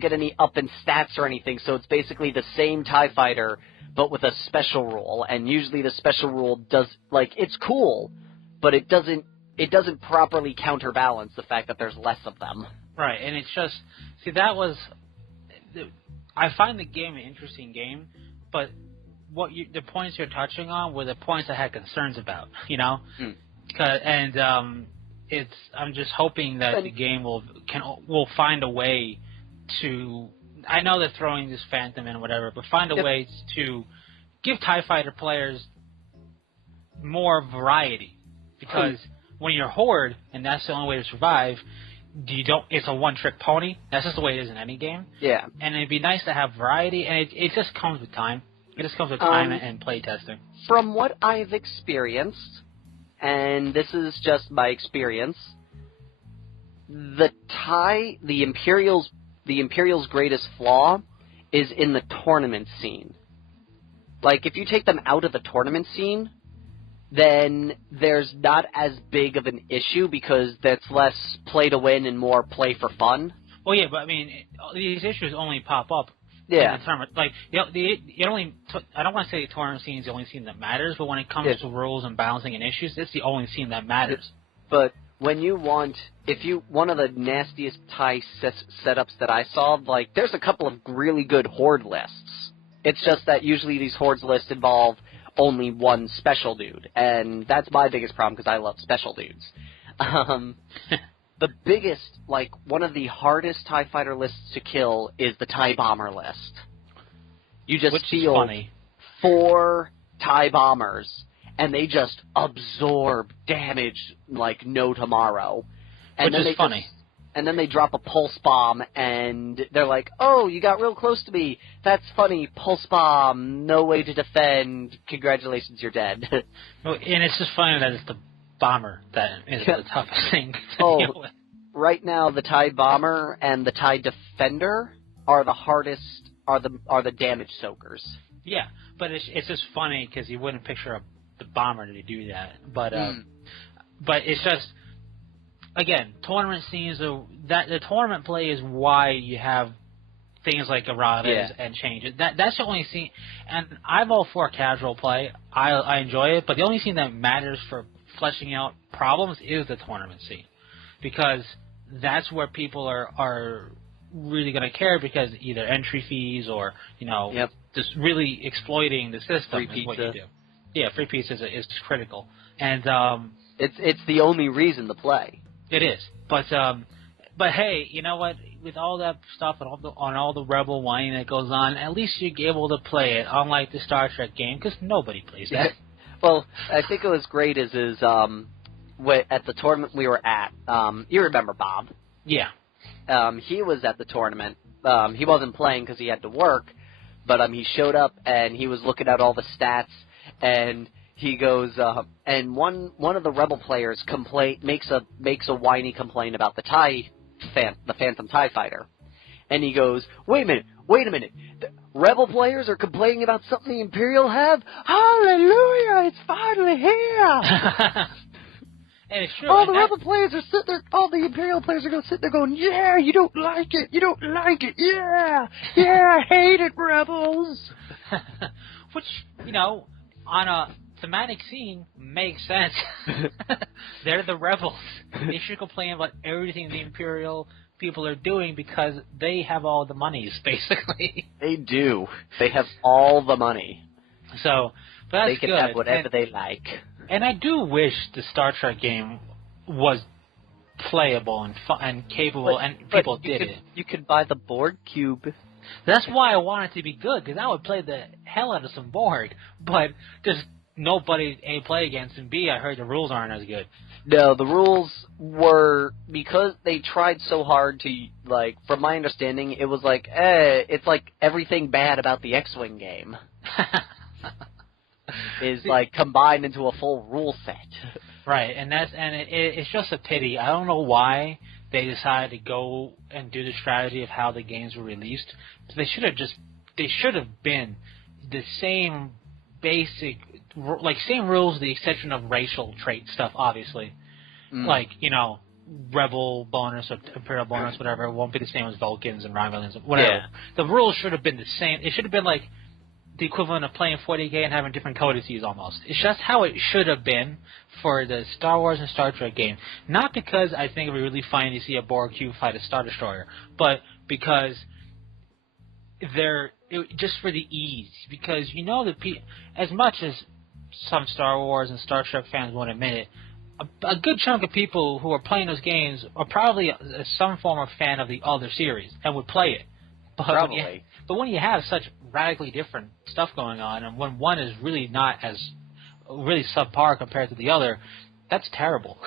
get any up in stats or anything, so it's basically the same TIE fighter, but with a special rule. And usually the special rule does, like, it's cool, but it doesn't properly counterbalance the fact that there's less of them. Right, and it's just, see, I find the game an interesting game, but the points you're touching on were the points I had concerns about, you know? I'm just hoping that the game will find a way to. I know they're throwing this Phantom in or whatever, but find a way to give TIE Fighter players more variety. Because when you're Horde and that's the only way to survive, it's a one-trick pony. That's just the way it is in any game. Yeah. And it'd be nice to have variety, and it just comes with time. It just comes with time and play testing. From what I've experienced, and this is just my experience, the Imperial's greatest flaw is in the tournament scene. Like, if you take them out of the tournament scene, then there's not as big of an issue because that's less play to win and more play for fun. Well, yeah, but I mean, these issues only pop up. Yeah. In the tournament. Like, I don't want to say the tournament scene is the only scene that matters, but when it comes to rules and balancing and issues, it's the only scene that matters. But when one of the nastiest TIE setups that I saw, like, there's a couple of really good Horde lists. It's just that usually these Hordes lists involve only one special dude, and that's my biggest problem because I love special dudes. The biggest, like, one of the hardest TIE Fighter lists to kill is the TIE Bomber list. You just field 4 TIE Bombers, and they just absorb damage like no tomorrow. And which is funny. And then they drop a pulse bomb, and they're like, "Oh, you got real close to me. That's funny. Pulse bomb. No way to defend. Congratulations, you're dead." And it's just funny that it's the bomber that is the toughest thing to deal with. Right now, the TIE Bomber and the TIE Defender are the hardest. Are the damage soakers. Yeah, but it's just funny because you wouldn't picture the bomber to do that. But it's just. Again, tournament scenes, the tournament play is why you have things like erratas and changes. That's the only scene, and I'm all for casual play. I enjoy it, but the only scene that matters for fleshing out problems is the tournament scene, because that's where people are really going to care, because either entry fees or just really exploiting the system free is pizza. what you do. Yeah, free pizza is critical, and it's the only reason to play. It is, but hey, you know what? With all that stuff and all the Rebel whining that goes on, at least you're able to play it, unlike the Star Trek game, because nobody plays that. Well, I think it was great at the tournament we were at. You remember Bob? Yeah. He was at the tournament. He wasn't playing because he had to work, but he showed up and he was looking at all the stats, and he goes, and one of the Rebel players makes a whiny complaint about the Phantom TIE Fighter, and he goes, wait a minute, the Rebel players are complaining about something the Imperial have? Hallelujah! It's finally here. And it's true. All the Rebel players are sitting there. All the Imperial players are going to sit there going, yeah, you don't like it, yeah, I hate it, Rebels. Which, on a thematic scene makes sense. They're the Rebels. They should complain about everything the Imperial people are doing because they have all the monies, basically. They do. They have all the money. So, but that's they can good. Have whatever they like. And I do wish the Star Trek game was playable and fun and capable, and people did it. You could buy the Borg cube. That's why I want it to be good, because I would play the hell out of some Borg, but just nobody A, play against, and B, I heard the rules aren't as good. No, the rules were, because they tried so hard to, like, from my understanding, it was like, it's like everything bad about the X-Wing game is, like, combined into a full rule set. Right, and it's just a pity. I don't know why they decided to go and do the strategy of how the games were released. They should have been the same basic, like, same rules, with the exception of racial trait stuff, obviously. Like, Rebel bonus or Imperial bonus, whatever. It won't be the same as Vulcans and Romulans, whatever. Yeah. The rules should have been the same. It should have been like the equivalent of playing 40K and having different codices almost. It's just how it should have been for the Star Wars and Star Trek game. Not because I think it would be really funny to see a Borg cube fight a Star Destroyer, but because just for the ease. Because you know as much as some Star Wars and Star Trek fans won't admit it, a good chunk of people who are playing those games are probably some form of fan of the other series and would play it. Probably. But when you have such radically different stuff going on, and when one is really not as really subpar compared to the other, that's terrible.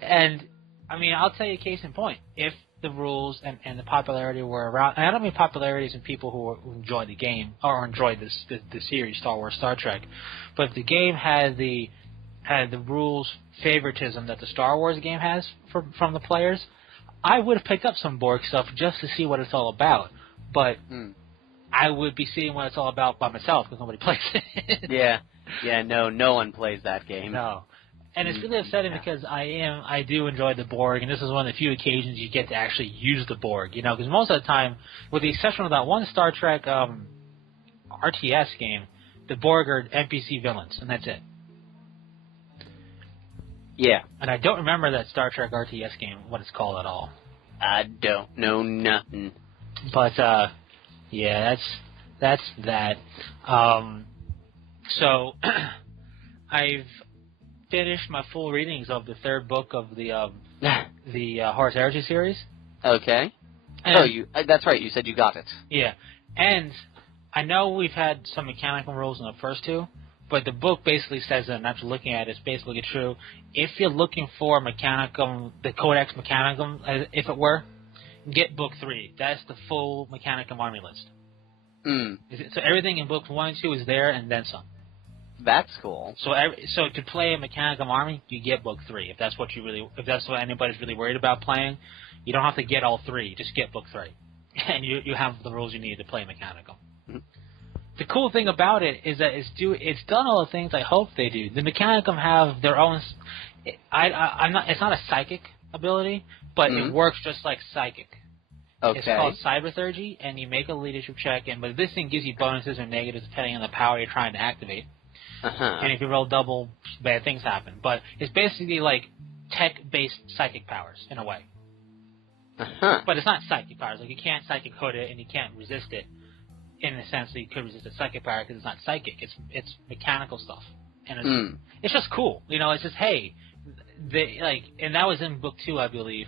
And I mean, I'll tell you a case in point. If the rules and the popularity were around, and I don't mean popularity in people who enjoy the game or enjoy the series Star Wars, Star Trek, but if the game had the rules favoritism that the Star Wars game has from the players, I would have picked up some Borg stuff just to see what it's all about. But I would be seeing what it's all about by myself because nobody plays it. Yeah. No one plays that game. No. And it's really upsetting because I do enjoy the Borg, and this is one of the few occasions you get to actually use the Borg, you know, because most of the time, with the exception of that one Star Trek RTS game, the Borg are NPC villains, and that's it. Yeah. And I don't remember that Star Trek RTS game, what it's called at all. I don't know nothing. But, yeah, that's that. So, I've finished my full readings of the third book of the Horus Heresy series. Okay. And, that's right, you said you got it. Yeah. And I know we've had some mechanical rules in the first two, but the book basically says that, and after looking at it, it's basically true. If you're looking for Mechanicum, the Codex Mechanicum, if it were, get book 3. That's the full Mechanicum army list. So everything in books 1 and 2 is there, and then some. That's cool. So to play a Mechanicum army, you get book 3. If that's what anybody's really worried about playing, you don't have to get all 3. Just get book 3, and you have the rules you need to play Mechanicum. The cool thing about it is that it's done all the things I hope they do. The Mechanicum have their own. It's not a psychic ability, but it works just like psychic. Okay. It's called Cyberthurgy, and you make a leadership check, but this thing gives you bonuses or negatives depending on the power you're trying to activate. And if you roll double, bad things happen. But it's basically like tech-based psychic powers in a way. But it's not psychic powers. Like you can't psychic code it, and you can't resist it. In the sense that you could resist a psychic power because it's not psychic, it's mechanical stuff, and it's just cool, you know. It's just and that was in book 2, I believe,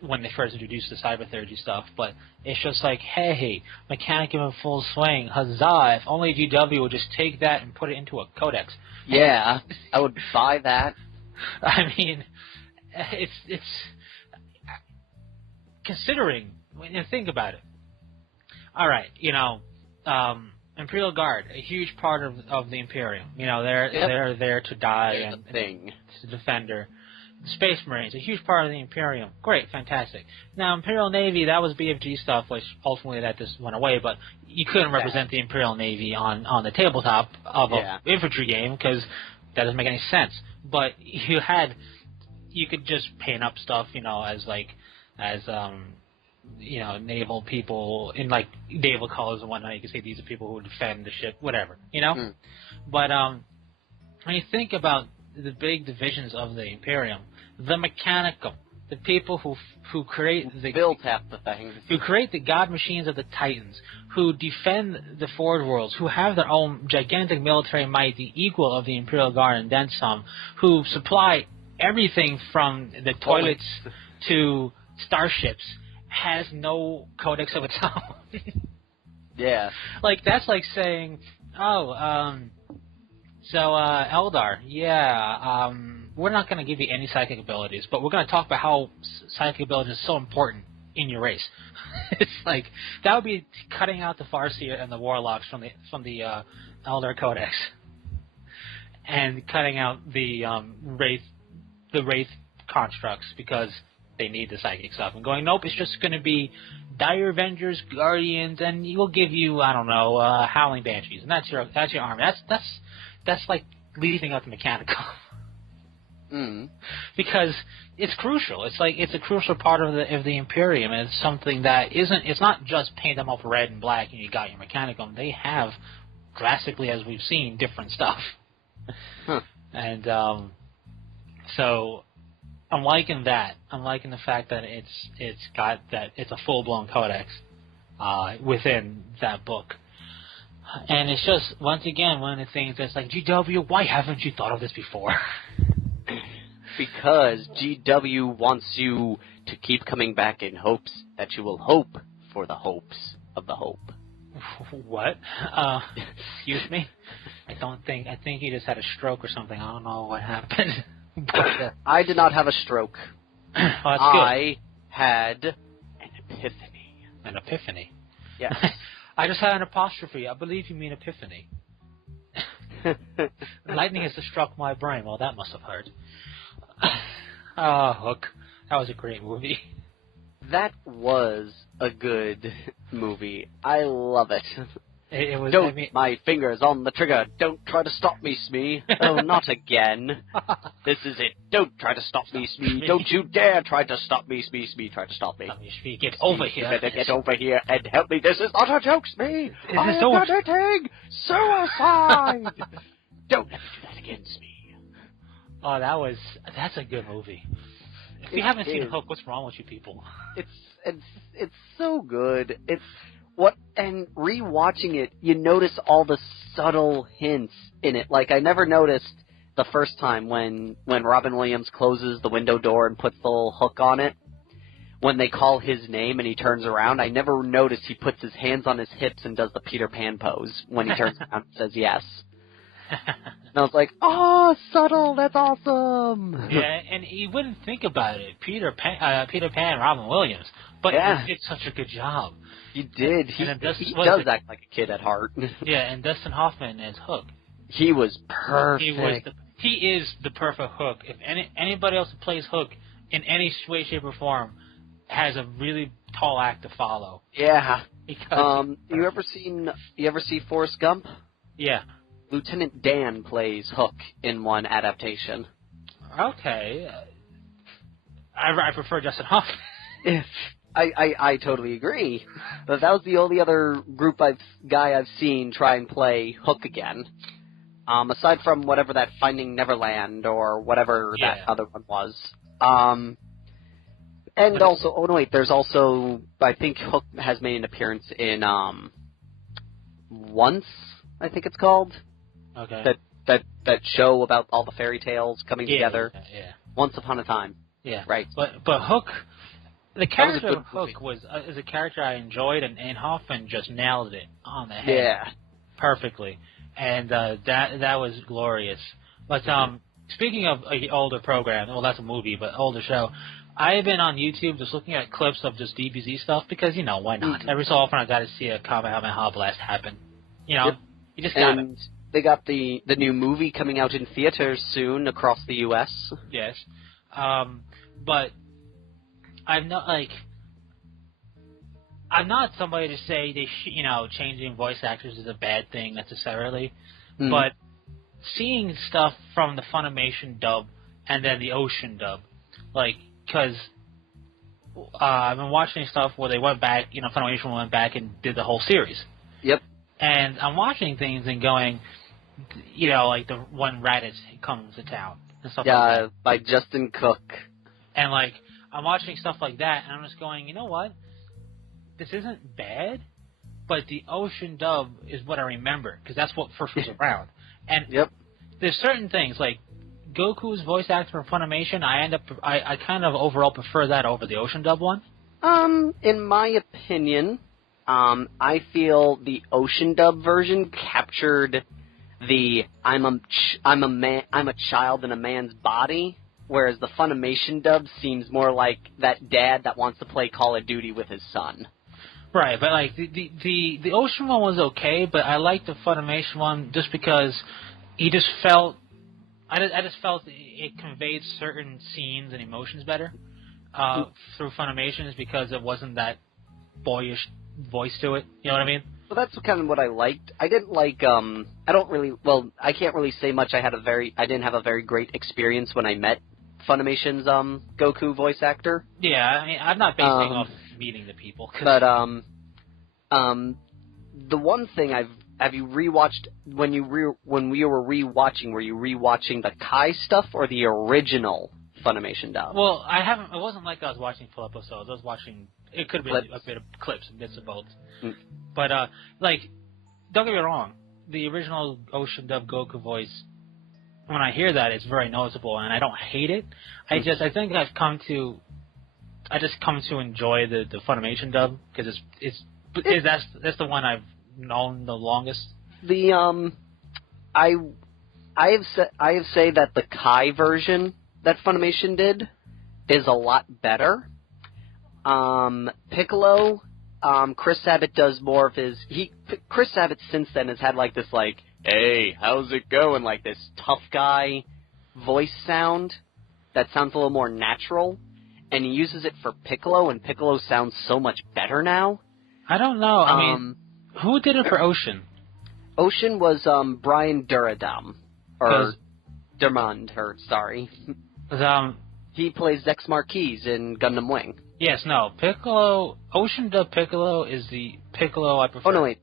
when they first introduced the Cyberthurgy stuff. But it's just like, hey, Mechanicum in full swing, huzzah! If only GW would just take that and put it into a codex. Yeah, I would buy that. I mean, it's considering when you think about it. All right, you know, Imperial Guard, a huge part of the Imperium. You know, they're there to die to defend her. The Space Marines, a huge part of the Imperium. Great, fantastic. Now, Imperial Navy, that was BFG stuff, which ultimately that just went away, but you couldn't represent the Imperial Navy on the tabletop of an infantry game because that doesn't make any sense. But you could just paint up stuff, you know, as you know, naval people in like naval colors and whatnot. You can say these are people who defend the ship, whatever, you know. But when you think about the big divisions of the Imperium, the Mechanicum, the people who create build half the things, who create the god machines of the Titans, who defend the Forge Worlds, who have their own gigantic military might, the equal of the Imperial Guard and then some, who supply everything from the toilets to starships, has no codex of its own. Yeah. Like, that's like saying, Eldar, we're not going to give you any psychic abilities, but we're going to talk about how psychic ability is so important in your race. It's like, that would be cutting out the Farseer and the Warlocks from the Eldar Codex. And cutting out the Wraith constructs because they need the psychic stuff, and going, nope, it's just going to be Dire Avengers, Guardians, and we'll give you, I don't know, Howling Banshees, and that's your army. That's like leaving out the Mechanical. Because it's crucial. It's like it's a crucial part of the Imperium, and it's something that isn't. It's not just paint them up red and black and you got your Mechanicum. They have drastically, as we've seen, different stuff. And so I'm liking that. I'm liking the fact that it's got that it's a full blown codex within that book. And it's just once again one of the things that's like, GW, why haven't you thought of this before? Because GW wants you to keep coming back in hopes that you will hope for the hopes of the hope. What? Excuse me? I think he just had a stroke or something. I don't know what happened. But, I did not have a stroke. Oh, that's good. I had an epiphany. An epiphany? Yes. I just had an apostrophe. I believe you mean epiphany. Lightning has struck my brain. Well, that must have hurt. Hook. That was a great movie. That was a good movie. I love it. It was. Don't, my fingers on the trigger. Don't try to stop me, Smee. Oh, not again. This is it. Don't try to stop me, Smee. Don't you dare try to stop me, Smee. Smee, try to stop me. Smee, get over here. You better get over here and help me. This is not a joke, Smee. I am committing suicide. Don't let me do that again, Smee. Oh, that's a good movie. If you haven't seen Hook, what's wrong with you people? It's so good. And rewatching it, you notice all the subtle hints in it. Like I never noticed the first time when Robin Williams closes the window door and puts the little hook on it. When they call his name and he turns around, I never noticed he puts his hands on his hips and does the Peter Pan pose when he turns around and says yes. And I was like, oh, subtle, that's awesome. Yeah, and you wouldn't think about it. Peter Pan, Robin Williams. But he did such a good job. He did. He does act like a kid at heart. Yeah, and Dustin Hoffman as Hook. He was perfect. He is the perfect Hook. If anybody else who plays Hook in any way, shape, or form has a really tall act to follow. Yeah. Because you ever see Forrest Gump? Yeah. Lieutenant Dan plays Hook in one adaptation. Okay. I prefer Dustin Hoffman. I totally agree. But that was the only other guy I've seen try and play Hook again. Aside from whatever that Finding Neverland or whatever that other one was. And also, oh no wait, there's also, I think Hook has made an appearance in, Once, I think it's called. Okay. That show about all the fairy tales coming together. Yeah. Once Upon a Time. Yeah. Right. But Hook, the character of Hook is a character I enjoyed, and Hoffman just nailed it on the head. Yeah. Perfectly. And that was glorious. But speaking of older program, well, that's a movie, but older show, I've been on YouTube just looking at clips of just DBZ stuff because, why not? Mm-hmm. Every so often I got to see a Kamehameha blast happen. You just got it. They got the new movie coming out in theaters soon across the U.S. Yes. But I'm not somebody to say changing voice actors is a bad thing necessarily. Mm. But seeing stuff from the Funimation dub and then the Ocean dub, because I've been watching stuff where they went back, Funimation went back and did the whole series. Yep. And I'm watching things and going, like the one Raditz comes to town and stuff like that. By Justin Cook. And I'm watching stuff like that, and I'm just going, you know what? This isn't bad, but the Ocean dub is what I remember because that's what first was around. And there's certain things like Goku's voice actor from Funimation. I kind of overall prefer that over the Ocean dub one. In my opinion, I feel the Ocean dub version captured the I'm a child in a man's body, whereas the Funimation dub seems more like that dad that wants to play Call of Duty with his son. Right, but the Ocean one was okay, but I liked the Funimation one just because I just felt it conveyed certain scenes and emotions better through Funimation, is because it wasn't that boyish voice to it. You know what I mean? Well, that's kind of what I liked. I didn't like, I don't really, well, I can't really say much. I didn't have a very great experience when I met Funimation's, Goku voice actor. Yeah, I mean, I'm not basing off meeting the people. But, the one thing have you rewatched, when we were rewatching, were you rewatching the Kai stuff or the original Funimation dub? Well, it wasn't like I was watching full episodes. I was watching, it could have been a bit of clips and bits of both. But, don't get me wrong, the original Ocean dub Goku voice, when I hear that, it's very noticeable, and I don't hate it. I think I've come to enjoy the Funimation dub, because that's the one I've known the longest. I have say that the Kai version that Funimation did is a lot better. Piccolo, Chris Sabat does more of his. Chris Sabat since then has had like this like, hey, how's it going? Like this tough guy voice sound that sounds a little more natural, and he uses it for Piccolo, and Piccolo sounds so much better now. I don't know. I mean, who did it for Ocean? Ocean was Brian Duradam, or Dermond, sorry. He plays Zex Marquis in Gundam Wing. Yes, no. Piccolo, Ocean dub Piccolo is the Piccolo I prefer. Oh, no, wait,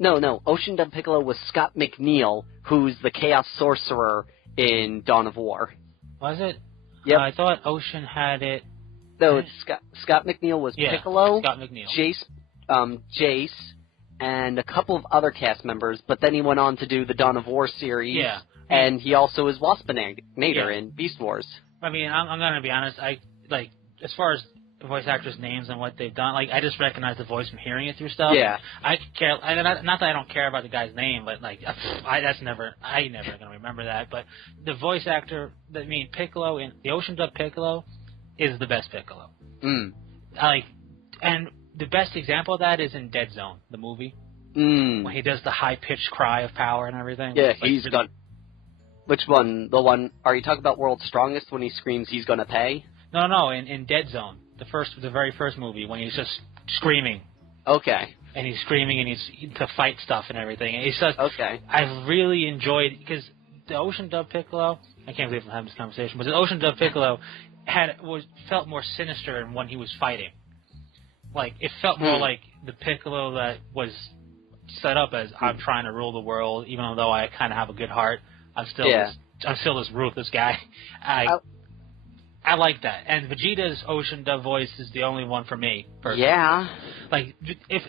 no. Ocean dub Piccolo was Scott McNeil, who's the Chaos Sorcerer in Dawn of War. Was it? Yep. I thought Ocean had it. No, it's Scott McNeil was Piccolo, Scott McNeil. Jace, and a couple of other cast members, but then he went on to do the Dawn of War series, and he also is Waspinator in Beast Wars. I mean, I'm going to be honest, as far as voice actors' names and what they've done, I just recognize the voice from hearing it through stuff. Yeah. I care, not that I don't care about the guy's name, but, I never going to remember that, but the voice actor, Piccolo, in the Ocean dub Piccolo, is the best Piccolo. And the best example of that is in Dead Zone, the movie. When he does the high-pitched cry of power and everything. Yeah, he's got... Which one? The one... Are you talking about World's Strongest when he screams he's gonna pay? No, in Dead Zone. The very first movie, when he's just screaming. Okay. And he's screaming and he's to fight stuff and everything. And it's just... Okay. I've really enjoyed... Because the Ocean dub Piccolo... I can't believe I'm having this conversation, but the Ocean dub Piccolo felt more sinister when he was fighting. It felt more like the Piccolo that was set up as I'm trying to rule the world, even though I kind of have a good heart. I'm still this ruthless guy. I like that. And Vegeta's Ocean dub voice is the only one for me. Personally. Yeah. If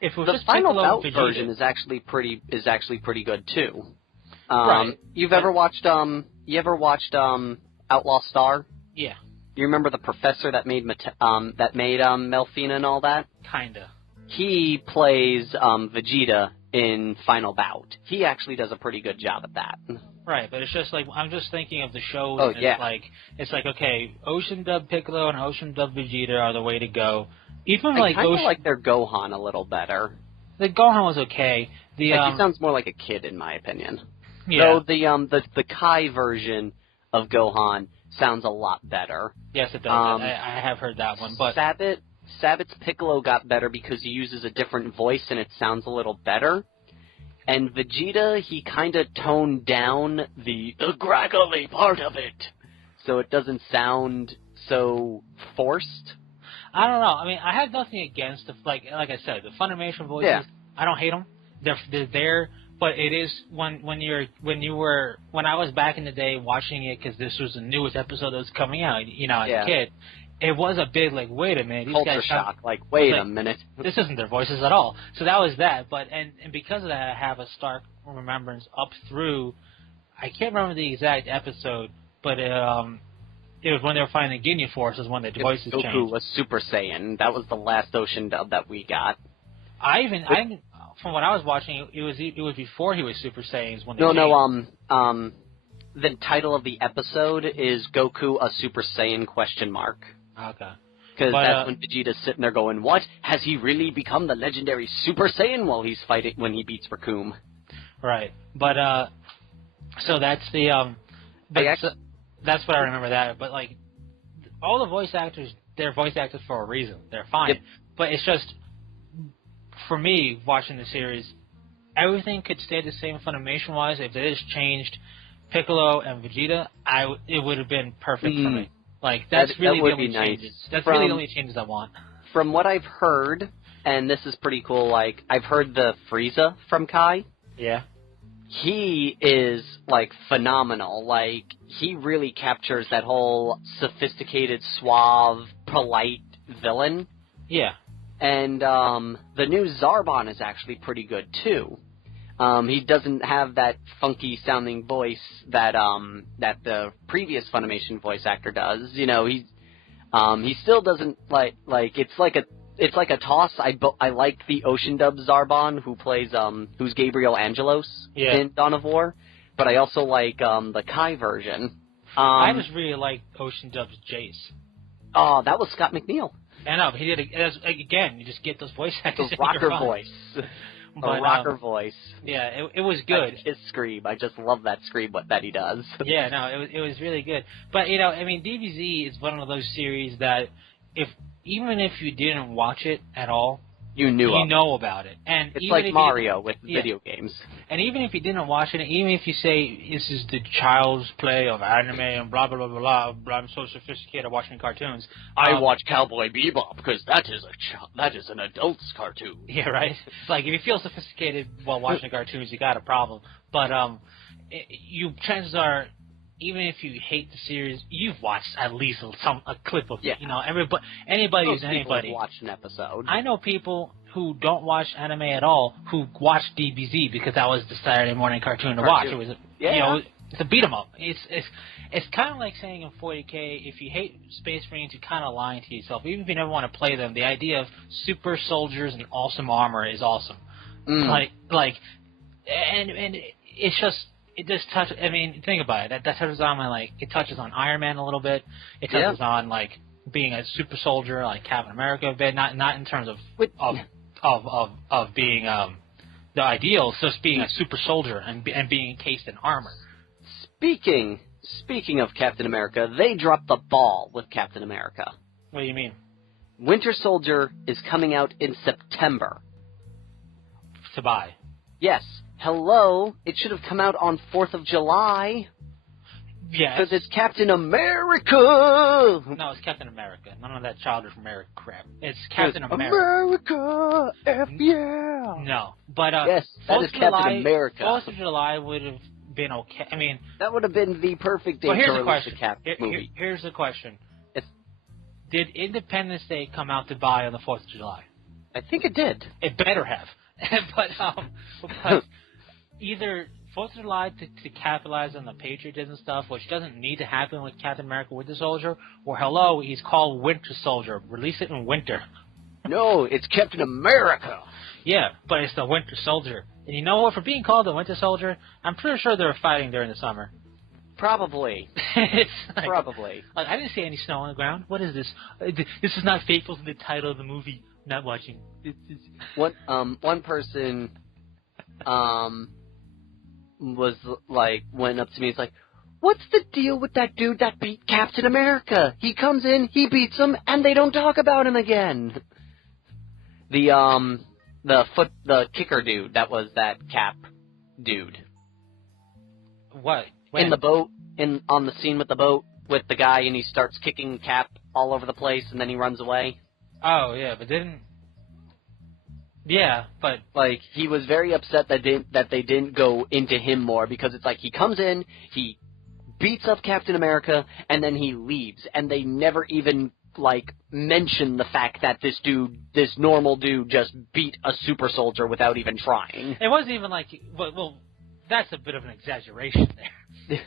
it was the just final Piccolo bout Vegeta, version is actually pretty good too. Right. You've ever watched Outlaw Star? Yeah. You remember the professor that made Melfina and all that? Kinda. He plays Vegeta in Final Bout. He actually does a pretty good job at that. Right, but it's just I'm just thinking of the shows. Oh, and yeah. It's okay, Ocean dub Piccolo and Ocean dub Vegeta are the way to go. Even I kind of like their Gohan a little better. The Gohan was okay. He sounds more like a kid in my opinion. Yeah. So the Kai version of Gohan sounds a lot better. Yes, it does. I have heard that one. But Sabat's Piccolo got better because he uses a different voice and it sounds a little better. And Vegeta, he kind of toned down the graggly part of it, so it doesn't sound so forced. I don't know. I mean, I have nothing against like I said, the Funimation voices. Yeah. I don't hate them. They're there. But it is when I was back in the day watching it, because this was the newest episode that was coming out, as a kid, it was a big wait a minute, these culture guys shock. Wait a minute, this isn't their voices at all. So that was that. But and because of that, I have a stark remembrance up through. I can't remember the exact episode, but it was when they were fighting the Ginyu Forces when the voices changed. Goku was Super Saiyan. That was the last Ocean dub that we got. From what I was watching, it was before he was Super Saiyans when they the title of the episode is Goku a Super Saiyan ? Okay. Because that's when Vegeta's sitting there going, what? Has he really become the legendary Super Saiyan while he's fighting when he beats Recoome? Right. But so that's the that's what I remember that. But all the voice actors, they're voice actors for a reason. They're fine. Yep. But it's just for me, watching the series, everything could stay the same Funimation-wise. If they just changed Piccolo and Vegeta, it would have been perfect for me. Like, that's really the only changes. That's really the only changes I want. From what I've heard, and this is pretty cool, like, I've heard the Frieza from Kai. Yeah. He is, like, phenomenal. Like, he really captures that whole sophisticated, suave, polite villain. Yeah. And the new Zarbon is actually pretty good, too. He doesn't have that funky-sounding voice that the previous Funimation voice actor does. You know, he still doesn't, it's like a toss. I like the Ocean Dub Zarbon, who's Gabriel Angelos in Dawn of War, but I also like the Kai version. I just really like Ocean Dub's Jace. Oh, that was Scott McNeil. I know, but he did again. You just get those voice actors. The rocker voice. But, rocker voice. Yeah, it was good. His scream. I just love that scream that he does. Yeah, no, it was really good. But, you know, I mean, DBZ is one of those series that even if you didn't watch it at all, you know about it. And it's like Mario with video games. And even if you didn't watch it, even if you say this is the child's play of anime and blah, blah, blah, blah, blah, I'm so sophisticated watching cartoons. I watch Cowboy Bebop because that is an adult's cartoon. Yeah, right? It's like, if you feel sophisticated while watching cartoons, you got a problem. But chances are, even if you hate the series, you've watched at least a clip of it. You know, anybody who's anybody. Watched an episode. I know people who don't watch anime at all who watch DBZ because that was the Saturday morning cartoon to watch. It was, you know, it's a beat 'em up. It's kind of like saying in 40K, if you hate Space Marines, you're kind of lying to yourself. Even if you never want to play them, the idea of super soldiers and awesome armor is awesome. And it's just. It just touches. I mean, think about it. That touches on it touches on Iron Man a little bit. It touches on being a super soldier, like Captain America a bit. Not in terms of being the ideal, it's just being a super soldier and being encased in armor. Speaking of Captain America, they dropped the ball with Captain America. What do you mean? Winter Soldier is coming out in September. To buy. Yes. Hello, it should have come out on 4th of July. Yes. Because it's Captain America! No, it's Captain America. None of that childish America crap. It's Captain America. America! F yeah! No. But, yes, that is Captain America. 4th of July would have been okay. I mean... That would have been the perfect day to release a Cap movie. Here's the question. Did Independence Day come out to buy on the 4th of July? I think it did. It better have. But either 4th of July to capitalize on the patriotism stuff, which doesn't need to happen with Captain America Winter Soldier, or hello, he's called Winter Soldier. Release it in winter. No, it's Captain America. Yeah, but it's the Winter Soldier. And you know what? For being called the Winter Soldier, I'm pretty sure they were fighting during the summer. Probably. It's probably. Like, I didn't see any snow on the ground. What is this? This is not faithful to the title of the movie. Not watching. One person was went up to me. He's like, "What's the deal with that dude that beat Captain America? He comes in, he beats him, and they don't talk about him again." The kicker dude that was that Cap dude. What? When? In the boat, on the scene with the boat with the guy, and he starts kicking Cap all over the place, and then he runs away. Oh, yeah, but didn't... Yeah, but... he was very upset that they didn't go into him more, because it's like, he comes in, he beats up Captain America, and then he leaves, and they never even, mention the fact that this normal dude just beat a super soldier without even trying. It wasn't even well, that's a bit of an exaggeration there.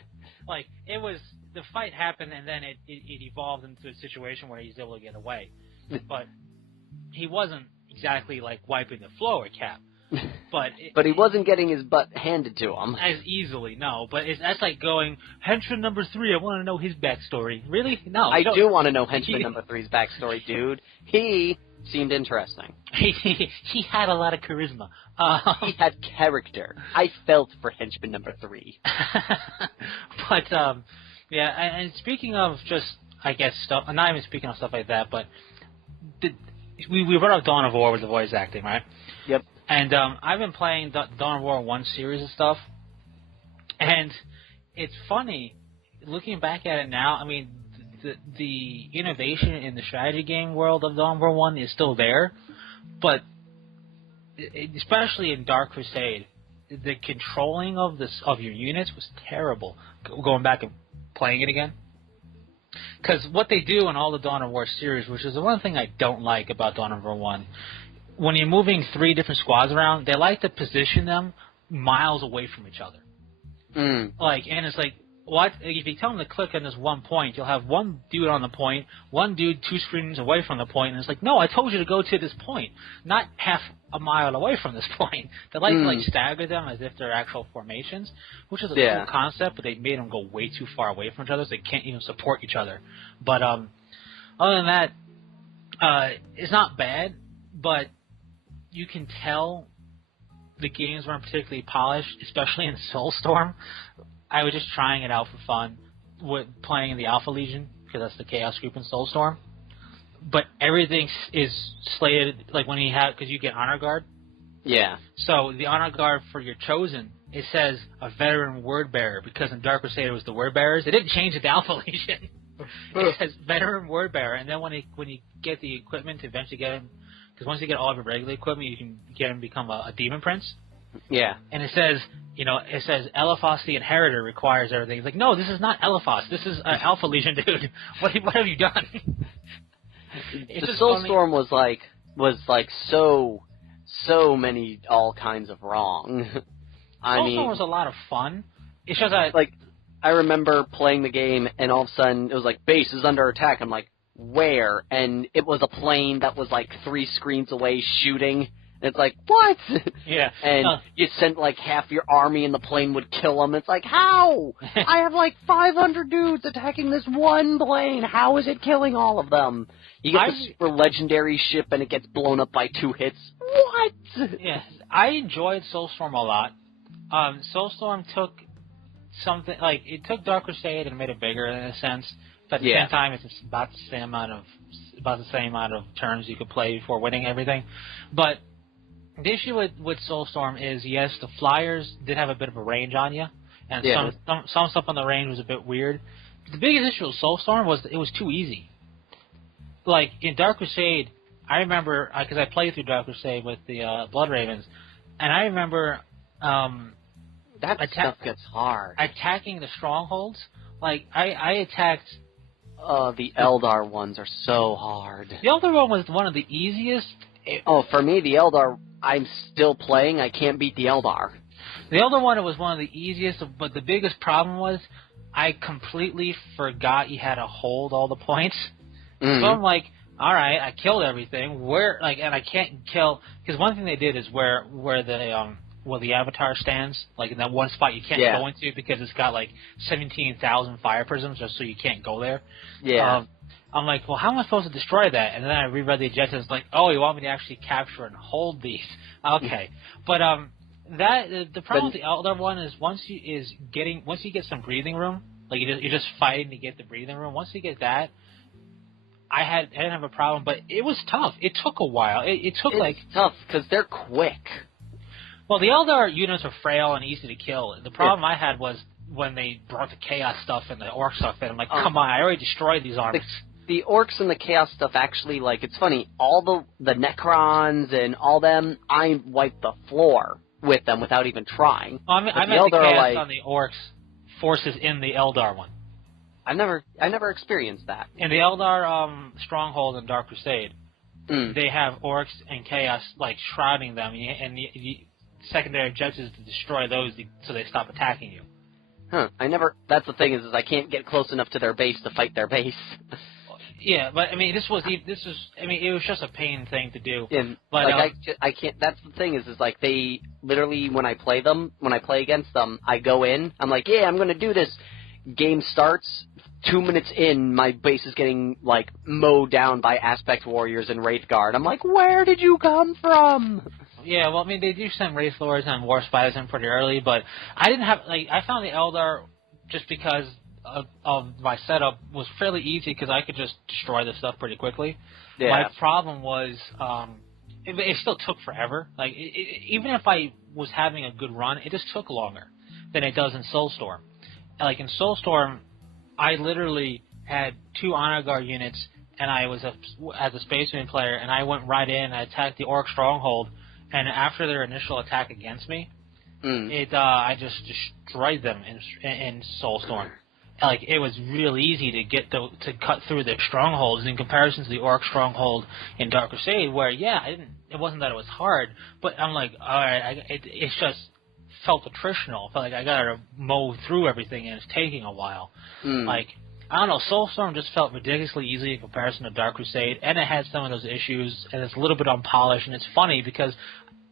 It was... The fight happened, and then it evolved into a situation where he's able to get away. But he wasn't exactly wiping the floor with Cap. But he wasn't getting his butt handed to him as easily. No, but that's like going henchman number 3. I want to know his backstory. Really? No. I do want to know henchman number 3's backstory, dude. He seemed interesting. He had a lot of charisma. He had character. I felt for henchman number 3. But yeah, and speaking of just, I guess, stuff, not even speaking of stuff like that, but we brought up Dawn of War with the voice acting, right? Yep. And I've been playing the Dawn of War 1 series of stuff, and it's funny, looking back at it now, I mean, the innovation in the strategy game world of Dawn of War 1 is still there, but especially in Dark Crusade, the controlling of your units was terrible, going back and playing it again. Because what they do in all the Dawn of War series, which is the one thing I don't like about Dawn of War 1, when you're moving 3 different squads around, they like to position them miles away from each other. And it's like, what? If you tell them to click on this one point, you'll have one dude on the point, one dude 2 screens away from the point, and it's like, no, I told you to go to this point, not half a mile away from this point. They like to stagger them as if they're actual formations, which is a cool concept, but they made them go way too far away from each other, so they can't even support each other. But other than that, it's not bad, but you can tell the games weren't particularly polished, especially in Soulstorm. I was just trying it out for fun, with playing the Alpha Legion, because that's the Chaos group in Soulstorm. But everything is slated, like when you have, because you get Honor Guard. Yeah. So the Honor Guard for your Chosen, it says a veteran word bearer, because in Dark Crusade it was the word bearers. It didn't change it to Alpha Legion. It says veteran word bearer, and then when you get the equipment to eventually get him, because once you get all of your regular equipment, you can get him to become a Demon Prince. Yeah. And it says, Eliphas the Inheritor requires everything. It's like, no, this is not Eliphas. This is an Alpha Legion dude. What have you done? The Soulstorm was like so many all kinds of wrong. Soulstorm was a lot of fun. It's just that, like, I remember playing the game and all of a sudden it was like, base is under attack. I'm like, where? And it was a plane that was like 3 screens away shooting. And it's like, what? Yeah. And you sent like half your army and the plane would kill them. It's like, how? I have like 500 dudes attacking this one plane. How is it killing all of them? You get the super legendary ship and it gets blown up by 2 hits. What? Yeah, I enjoyed Soulstorm a lot. Soulstorm took something, like, it took Dark Crusade and made it bigger in a sense. But at the same time, it's about the same amount of turns you could play before winning everything. But the issue with Soulstorm is, yes, the flyers did have a bit of a range on you, and some stuff on the range was a bit weird. But the biggest issue with Soulstorm was it was too easy. Like, in Dark Crusade, I remember, because I played through Dark Crusade with the Blood Ravens, and I remember that stuff gets hard. Attacking the strongholds. Like, I attacked... the Eldar ones are so hard. The Eldar one was one of the easiest... for me, the Eldar, I'm still playing. I can't beat the Eldar. The Eldar one, it was one of the easiest, but the biggest problem was I completely forgot you had to hold all the points. Mm-hmm. So I'm like, all right, I killed everything. And I can't kill, because one thing they did is where the Avatar stands, like in that one spot you can't go into because it's got like 17,000 fire prisms, so you can't go there. Yeah. I'm like, well, how am I supposed to destroy that? And then I reread the objectives, like, oh, you want me to actually capture and hold these? Okay, but the problem with the Eldar one is once you get some breathing room, like you're just fighting to get the breathing room. Once you get that, I didn't have a problem, but it was tough. It took a while. It's tough because they're quick. Well, the Eldar units are frail and easy to kill. The problem I had was when they brought the Chaos stuff and the Orc stuff in. I'm like, come on, I already destroyed these armies. The Orcs and the Chaos stuff actually, like, it's funny. All the Necrons and all them, I wiped the floor with them without even trying. Well, I meant the Chaos on the Orcs forces in the Eldar one. I never experienced that. In the Eldar stronghold in Dark Crusade, they have Orcs and Chaos, like, shrouding them, and the secondary objective is to destroy those so they stop attacking you. Huh. That's the thing is I can't get close enough to their base to fight their base. Yeah, but I mean, it was just a pain thing to do. And, but like, I can't. That's the thing is like they literally when I play against them, I go in. I'm like, yeah, I'm gonna do this. Game starts. 2 minutes in, my base is getting like mowed down by Aspect Warriors and Wraith Guard. I'm like, where did you come from? Yeah, well, I mean, they do send Wraith Lords and War Spiders in pretty early, but I didn't have I found the Eldar just because of my setup was fairly easy because I could just destroy this stuff pretty quickly. Yeah. My problem was it still took forever. Like, even if I was having a good run, it just took longer than it does in Soulstorm. Like, in Soulstorm, I literally had 2 Honor Guard units, and I was as a Space Marine player, and I went right in, I attacked the Ork Stronghold, and after their initial attack against me, I just destroyed them in Soulstorm. Like, it was real easy to cut through their strongholds in comparison to the Orc stronghold in Dark Crusade, where it wasn't that it was hard, but I'm like, all right, it's just felt attritional. Felt like I gotta mow through everything, and it's taking a while. Like, I don't know, Soulstorm just felt ridiculously easy in comparison to Dark Crusade, and it had some of those issues, and it's a little bit unpolished, and it's funny because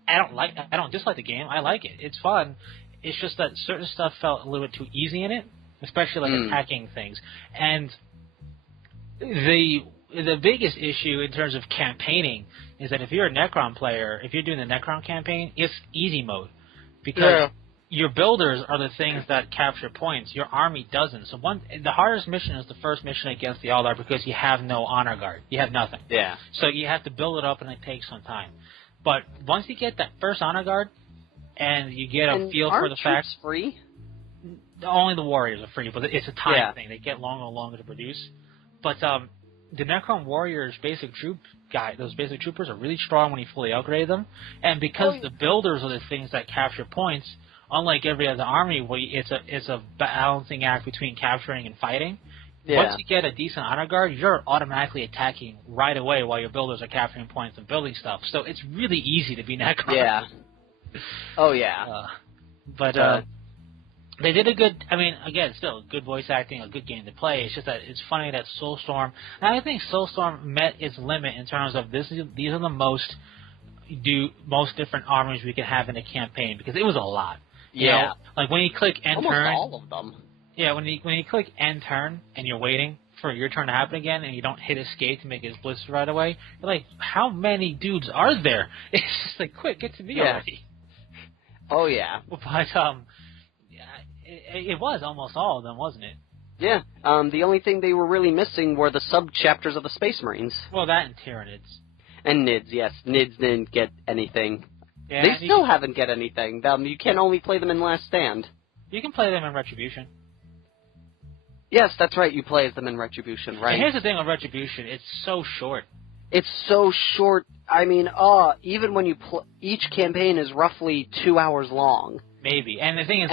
I don't dislike the game. I like it. It's fun. It's just that certain stuff felt a little bit too easy in it, especially like attacking things. And the biggest issue in terms of campaigning is that if you're a Necron player, if you're doing the Necron campaign, it's easy mode. Because your builders are the things that capture points. Your army doesn't. So the hardest mission is the first mission against the Eldar because you have no Honor Guard. You have nothing. Yeah. So you have to build it up, and it takes some time. But once you get that first Honor Guard, and you get a feel for the fact... free? Only the warriors are free, but it's a time thing. They get longer and longer to produce. But the Necron warriors, those basic troopers are really strong when you fully upgrade them. And because the builders are the things that capture points, unlike every other army, where it's a balancing act between capturing and fighting. Yeah. Once you get a decent Honor Guard, you're automatically attacking right away while your builders are capturing points and building stuff. So it's really easy to be Necron. Yeah. Oh, yeah. They did a good, again, still good voice acting, a good game to play. It's just that it's funny that Soulstorm, and I think Soulstorm met its limit in terms of these are the most different armies we can have in a campaign, because it was a lot. You know? Like when you click end almost turn. Almost all of them. Yeah, when you click end turn and you're waiting for your turn to happen again and you don't hit escape to make his blitz right away, you're like, how many dudes are there? It's just like, quick, get to me already. Oh, yeah. But, it was almost all of them, wasn't it? Yeah. The only thing they were really missing were the sub-chapters of the Space Marines. Well, that and Tyranids. And Nids, yes. Nids didn't get anything. Yeah, they still haven't get anything. You can only play them in Last Stand. You can play them in Retribution. Yes, that's right. You play as them in Retribution, right? And here's the thing with Retribution. It's so short. It's so short. Even when you each campaign is roughly 2 hours long. Maybe. And the thing is,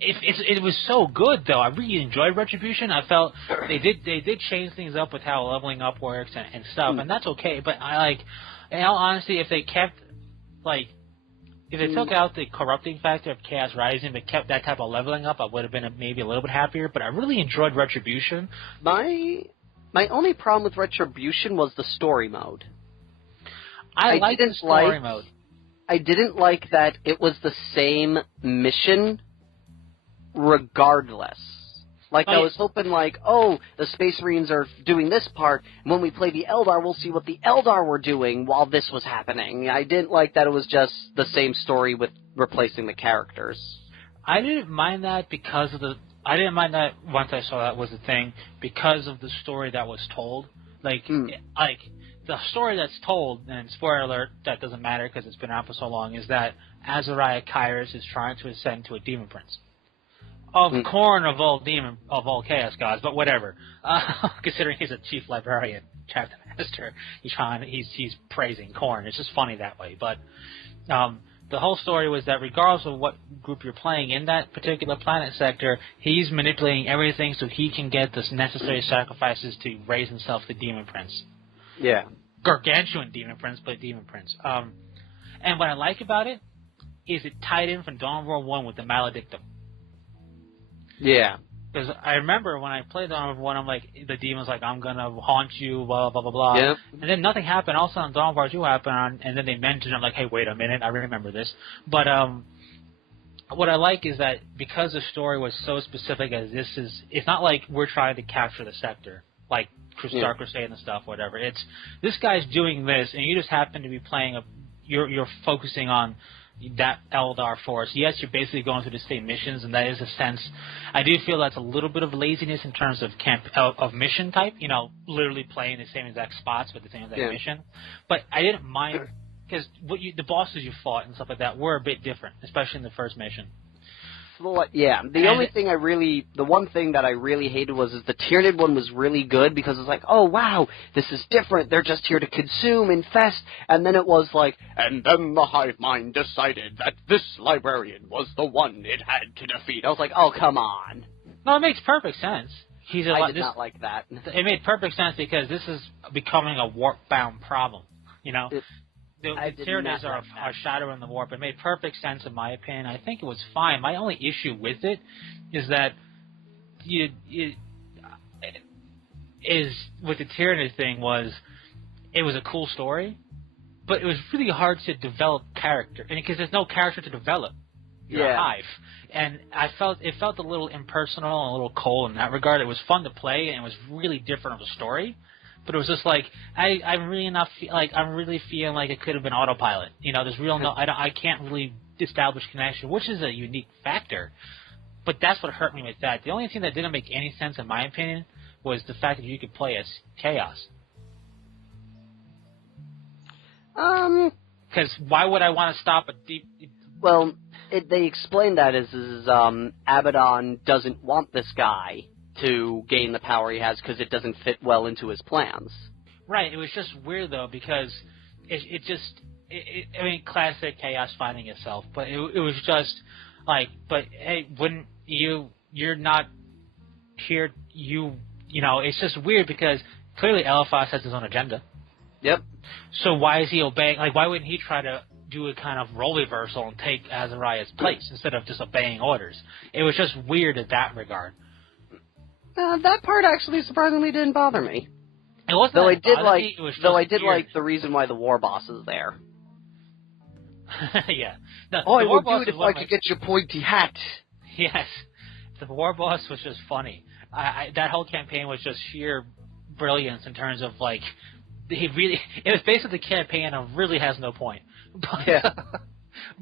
it was so good, though. I really enjoyed Retribution. I felt they did change things up with how leveling up works and stuff, and that's okay. But in all honesty, if they kept, if they took out the corrupting factor of Chaos Rising but kept that type of leveling up, I would have been maybe a little bit happier. But I really enjoyed Retribution. My only problem with Retribution was the story mode. I liked the story mode. I didn't like that it was the same mission regardless. I was hoping, the Space Marines are doing this part, and when we play the Eldar, we'll see what the Eldar were doing while this was happening. I didn't like that it was just the same story with replacing the characters. I didn't mind that I didn't mind that once I saw that was the thing, because of the story that was told. The story that's told, and spoiler alert, that doesn't matter because it's been out for so long, is that Azariah Kyrus is trying to ascend to a Demon Prince. Of Khorne of all Chaos Gods, but whatever. Considering he's a chief librarian, chapter master, he's praising Khorne. It's just funny that way. But the whole story was that regardless of what group you're playing in that particular planet sector, he's manipulating everything so he can get the necessary sacrifices to raise himself to Demon Prince. Yeah. Gargantuan Demon Prince, but Demon Prince. And what I like about it is it tied in from Dawn of War 1 with the Maledictum. Yeah. Because I remember when I played Dawn of War 1, I'm like, the demon's like, I'm gonna haunt you, blah, blah, blah, blah. Yep. And then nothing happened. All of a sudden, Dawn of War 2 happened, and then they mentioned it. I'm like, hey, wait a minute, I remember this. But what I like is that because the story was so specific as this is, it's not like we're trying to capture the sector, like Dark Crusade and stuff, whatever. It's, this guy's doing this, and you just happen to be playing you're focusing on that Eldar Force, yes, you're basically going through the same missions, and that is a sense. I do feel that's a little bit of laziness in terms of of mission type. Literally playing the same exact spots with the same exact mission. But I didn't mind because the bosses you fought and stuff like that were a bit different, especially in the first mission. Well, yeah. The one thing that I really hated was the Tyranid one was really good because it's like, oh wow, this is different. They're just here to consume, infest, and then it was like, and then the hive mind decided that this librarian was the one it had to defeat. I was like, oh come on. No, it makes perfect sense. I did not like that. It made perfect sense because this is becoming a warp-bound problem. The Tyranids are shadowing the warp. It made perfect sense in my opinion. I think it was fine. My only issue with it is that with the Tyranid thing was it was a cool story, but it was really hard to develop character, and because there's no character to develop. You're a hive, and it felt a little impersonal and a little cold in that regard. It was fun to play, and it was really different of a story. But it was just like I'm really feeling like it could have been autopilot. There's I can't really establish connection, which is a unique factor. But that's what hurt me with that. The only thing that didn't make any sense, in my opinion, was the fact that you could play as Chaos. Because why would I want to stop a deep? Well, they explained that as Abaddon doesn't want this guy to gain the power he has because it doesn't fit well into his plans. Right. It was just weird though because I mean, classic Chaos finding itself, but it was just like, but hey, wouldn't you're not here, it's just weird because clearly Eliphas has his own agenda. Yep. So why is he obeying? Like, why wouldn't he try to do a kind of role reversal and take Azariah's place instead of just obeying orders? It was just weird in that regard. That part actually surprisingly didn't bother me. It wasn't. Though I did like the reason why the war boss is there. Yeah. No, I would do it if I could get your pointy hat. Yes. The war boss was just funny. That whole campaign was just sheer brilliance in terms of like it was basically the campaign and really has no point. But,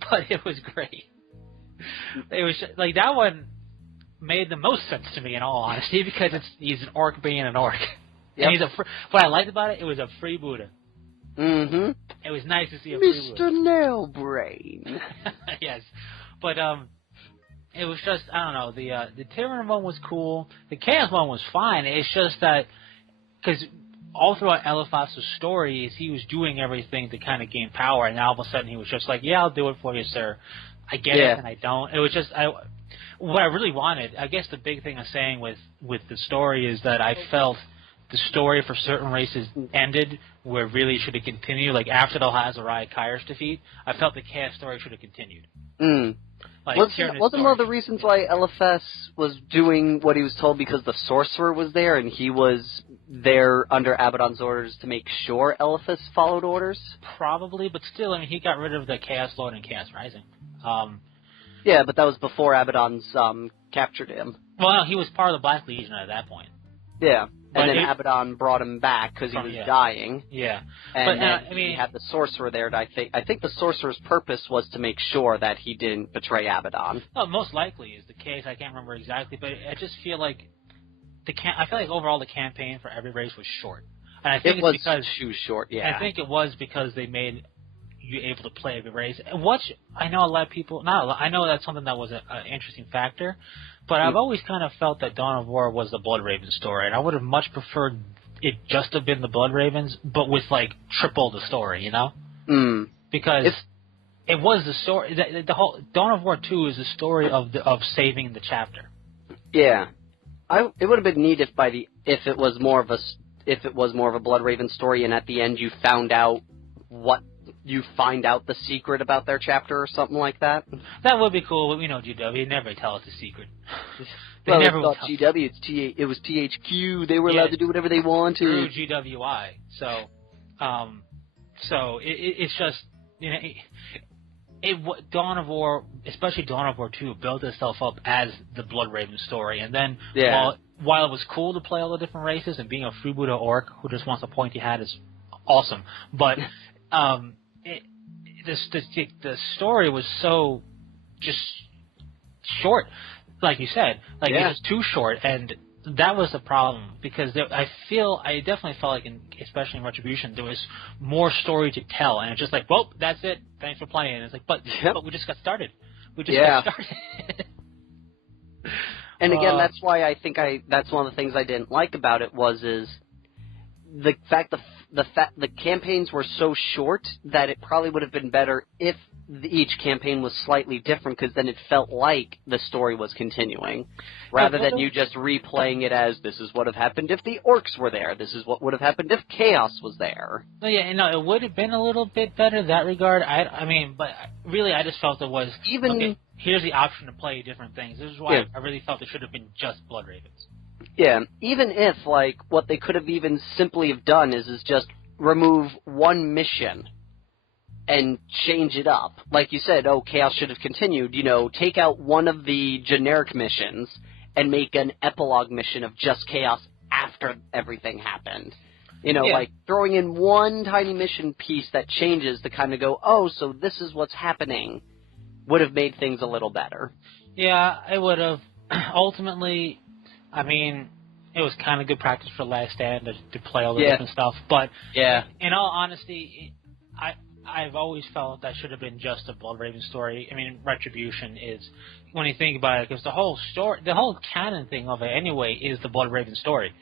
but it was great. It was like that one made the most sense to me, in all honesty, because he's an orc being an orc. Yep. And what I liked about it was a freebooter. Mm-hmm. It was nice to see a freebooter. Mr. Nailbrain. Yes. But it was just, I don't know, the Tyranid one was cool. The Chaos one was fine. It's just that, because all throughout Eliphas' story is he was doing everything to kind of gain power, and now all of a sudden he was just like, yeah, I'll do it for you, sir. I get it, and I don't. It was just, what I really wanted, I guess the big thing I'm saying with the story is that I felt the story for certain races ended where really it should have continued. Like after the Azariah Kairos defeat, I felt the Chaos story should have continued. Like, wasn't one of the reasons why Eliphas was doing what he was told because the sorcerer was there and he was there under Abaddon's orders to make sure Eliphas followed orders? Probably, but still, I mean, he got rid of the Chaos Lord and Chaos Rising. Yeah, but that was before Abaddon's captured him. Well, no, he was part of the Black Legion at that point. Yeah, and then Abaddon brought him back because he was dying. Yeah, and then he had the sorcerer there. I think the sorcerer's purpose was to make sure that he didn't betray Abaddon. Well, most likely is the case. I can't remember exactly, but I just feel like I feel like overall the campaign for every race was short, and I think it's because too short. Yeah, I think it was because they made you able to play every race. Which I know a lot of people. I know that's something that was an interesting factor. But I've always kind of felt that Dawn of War was the Blood Raven story, and I would have much preferred it just to have been the Blood Ravens, but with, like, triple the story, you know? Because it was the story. The whole Dawn of War 2 is the story of saving the chapter. Yeah, it would have been neat if it was more of a Blood Raven story, and at the end you find out the secret about their chapter or something like that. That would be cool, but we know GW. They never tell us the secret. Well, it's not GW. It was THQ. They were allowed to do whatever they wanted. Through GWI. So it's just, you know, Dawn of War, especially Dawn of War 2, built itself up as the Blood Raven story. And then while it was cool to play all the different races and being a freebooter orc who just wants a pointy hat is awesome, but the story was so just short, like you said, like it was too short, and that was the problem because I definitely felt like, especially in Retribution, there was more story to tell, and it's just like, well, that's it. Thanks for playing. And it's like, but we just got started. We just got started. And again, that's why I think that's one of the things I didn't like about it is the fact the campaigns were so short that it probably would have been better if each campaign was slightly different, because then it felt like the story was continuing, rather than you just replaying it as, this is what would have happened if the orcs were there, this is what would have happened if chaos was there. No, it would have been a little bit better in that regard. I mean, but really I just felt it was, okay, here's the option to play different things. This is why I really felt it should have been just Blood Ravens. Yeah, even if, like, what they could have even simply have done is just remove one mission and change it up. Like you said, Chaos should have continued. Take out one of the generic missions and make an epilogue mission of just Chaos after everything happened. Like throwing in one tiny mission piece that changes to kind of go, so this is what's happening, would have made things a little better. Yeah, it would have. Ultimately, I mean, it was kind of good practice for Last Stand to play all the different stuff. But in all honesty, I've always felt that should have been just a Blood Raven story. I mean, Retribution is, when you think about it, because the whole canon thing of it anyway is the Blood Raven story.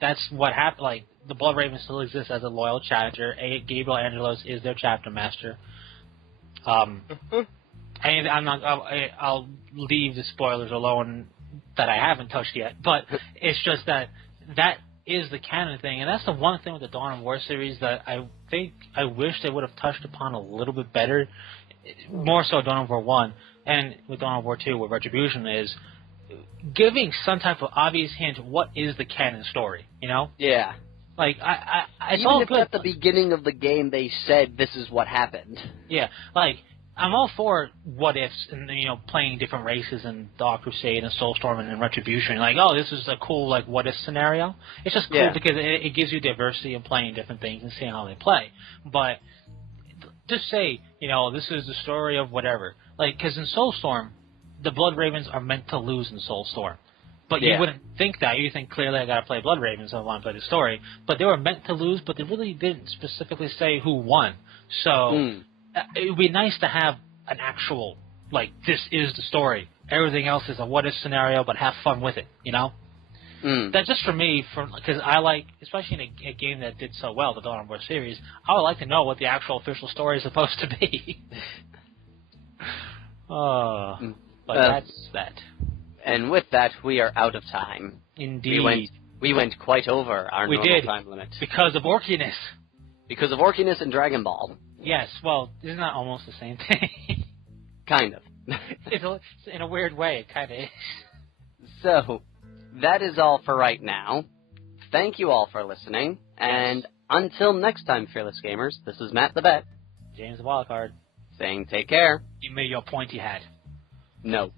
That's what happened. Like, the Blood Raven still exists as a loyal chapter. Gabriel Angelos is their chapter master. And I'll leave the spoilers alone that I haven't touched yet. But it's just that is the canon thing, and that's the one thing with the Dawn of War series that I think I wish they would have touched upon a little bit better, more so Dawn of War 1, and with Dawn of War 2, with Retribution, is giving some type of obvious hint, what is the canon story, Yeah. Like, it's even all if good. At the beginning of the game they said this is what happened. Yeah, like, I'm all for what ifs and playing different races in Dark Crusade and Soulstorm and Retribution. Like, this is a cool like what if scenario. It's just cool because it gives you diversity in playing different things and seeing how they play. But just say this is the story of whatever. Like, because in Soulstorm, the Blood Ravens are meant to lose in Soulstorm. But you wouldn't think that. You think, clearly I gotta play Blood Ravens if I want to play the story. But they were meant to lose, but they really didn't specifically say who won. So it would be nice to have an actual, like, this is the story. Everything else is a what-if scenario, but have fun with it, That just for me, because I like, especially in a game that did so well, the Dawn of War series, I would like to know what the actual official story is supposed to be. But that's that. And with that, we are out of time. Indeed. We went quite over our normal time limit. Because of Orkiness. Because of Orkiness and Dragon Ball. Yes, well, isn't that almost the same thing? Kind of. In a weird way, it kind of is. So, that is all for right now. Thank you all for listening, and until next time, Fearless Gamers, this is Matt the Bet. James the Wildcard. Saying take care. Give me your pointy hat. No.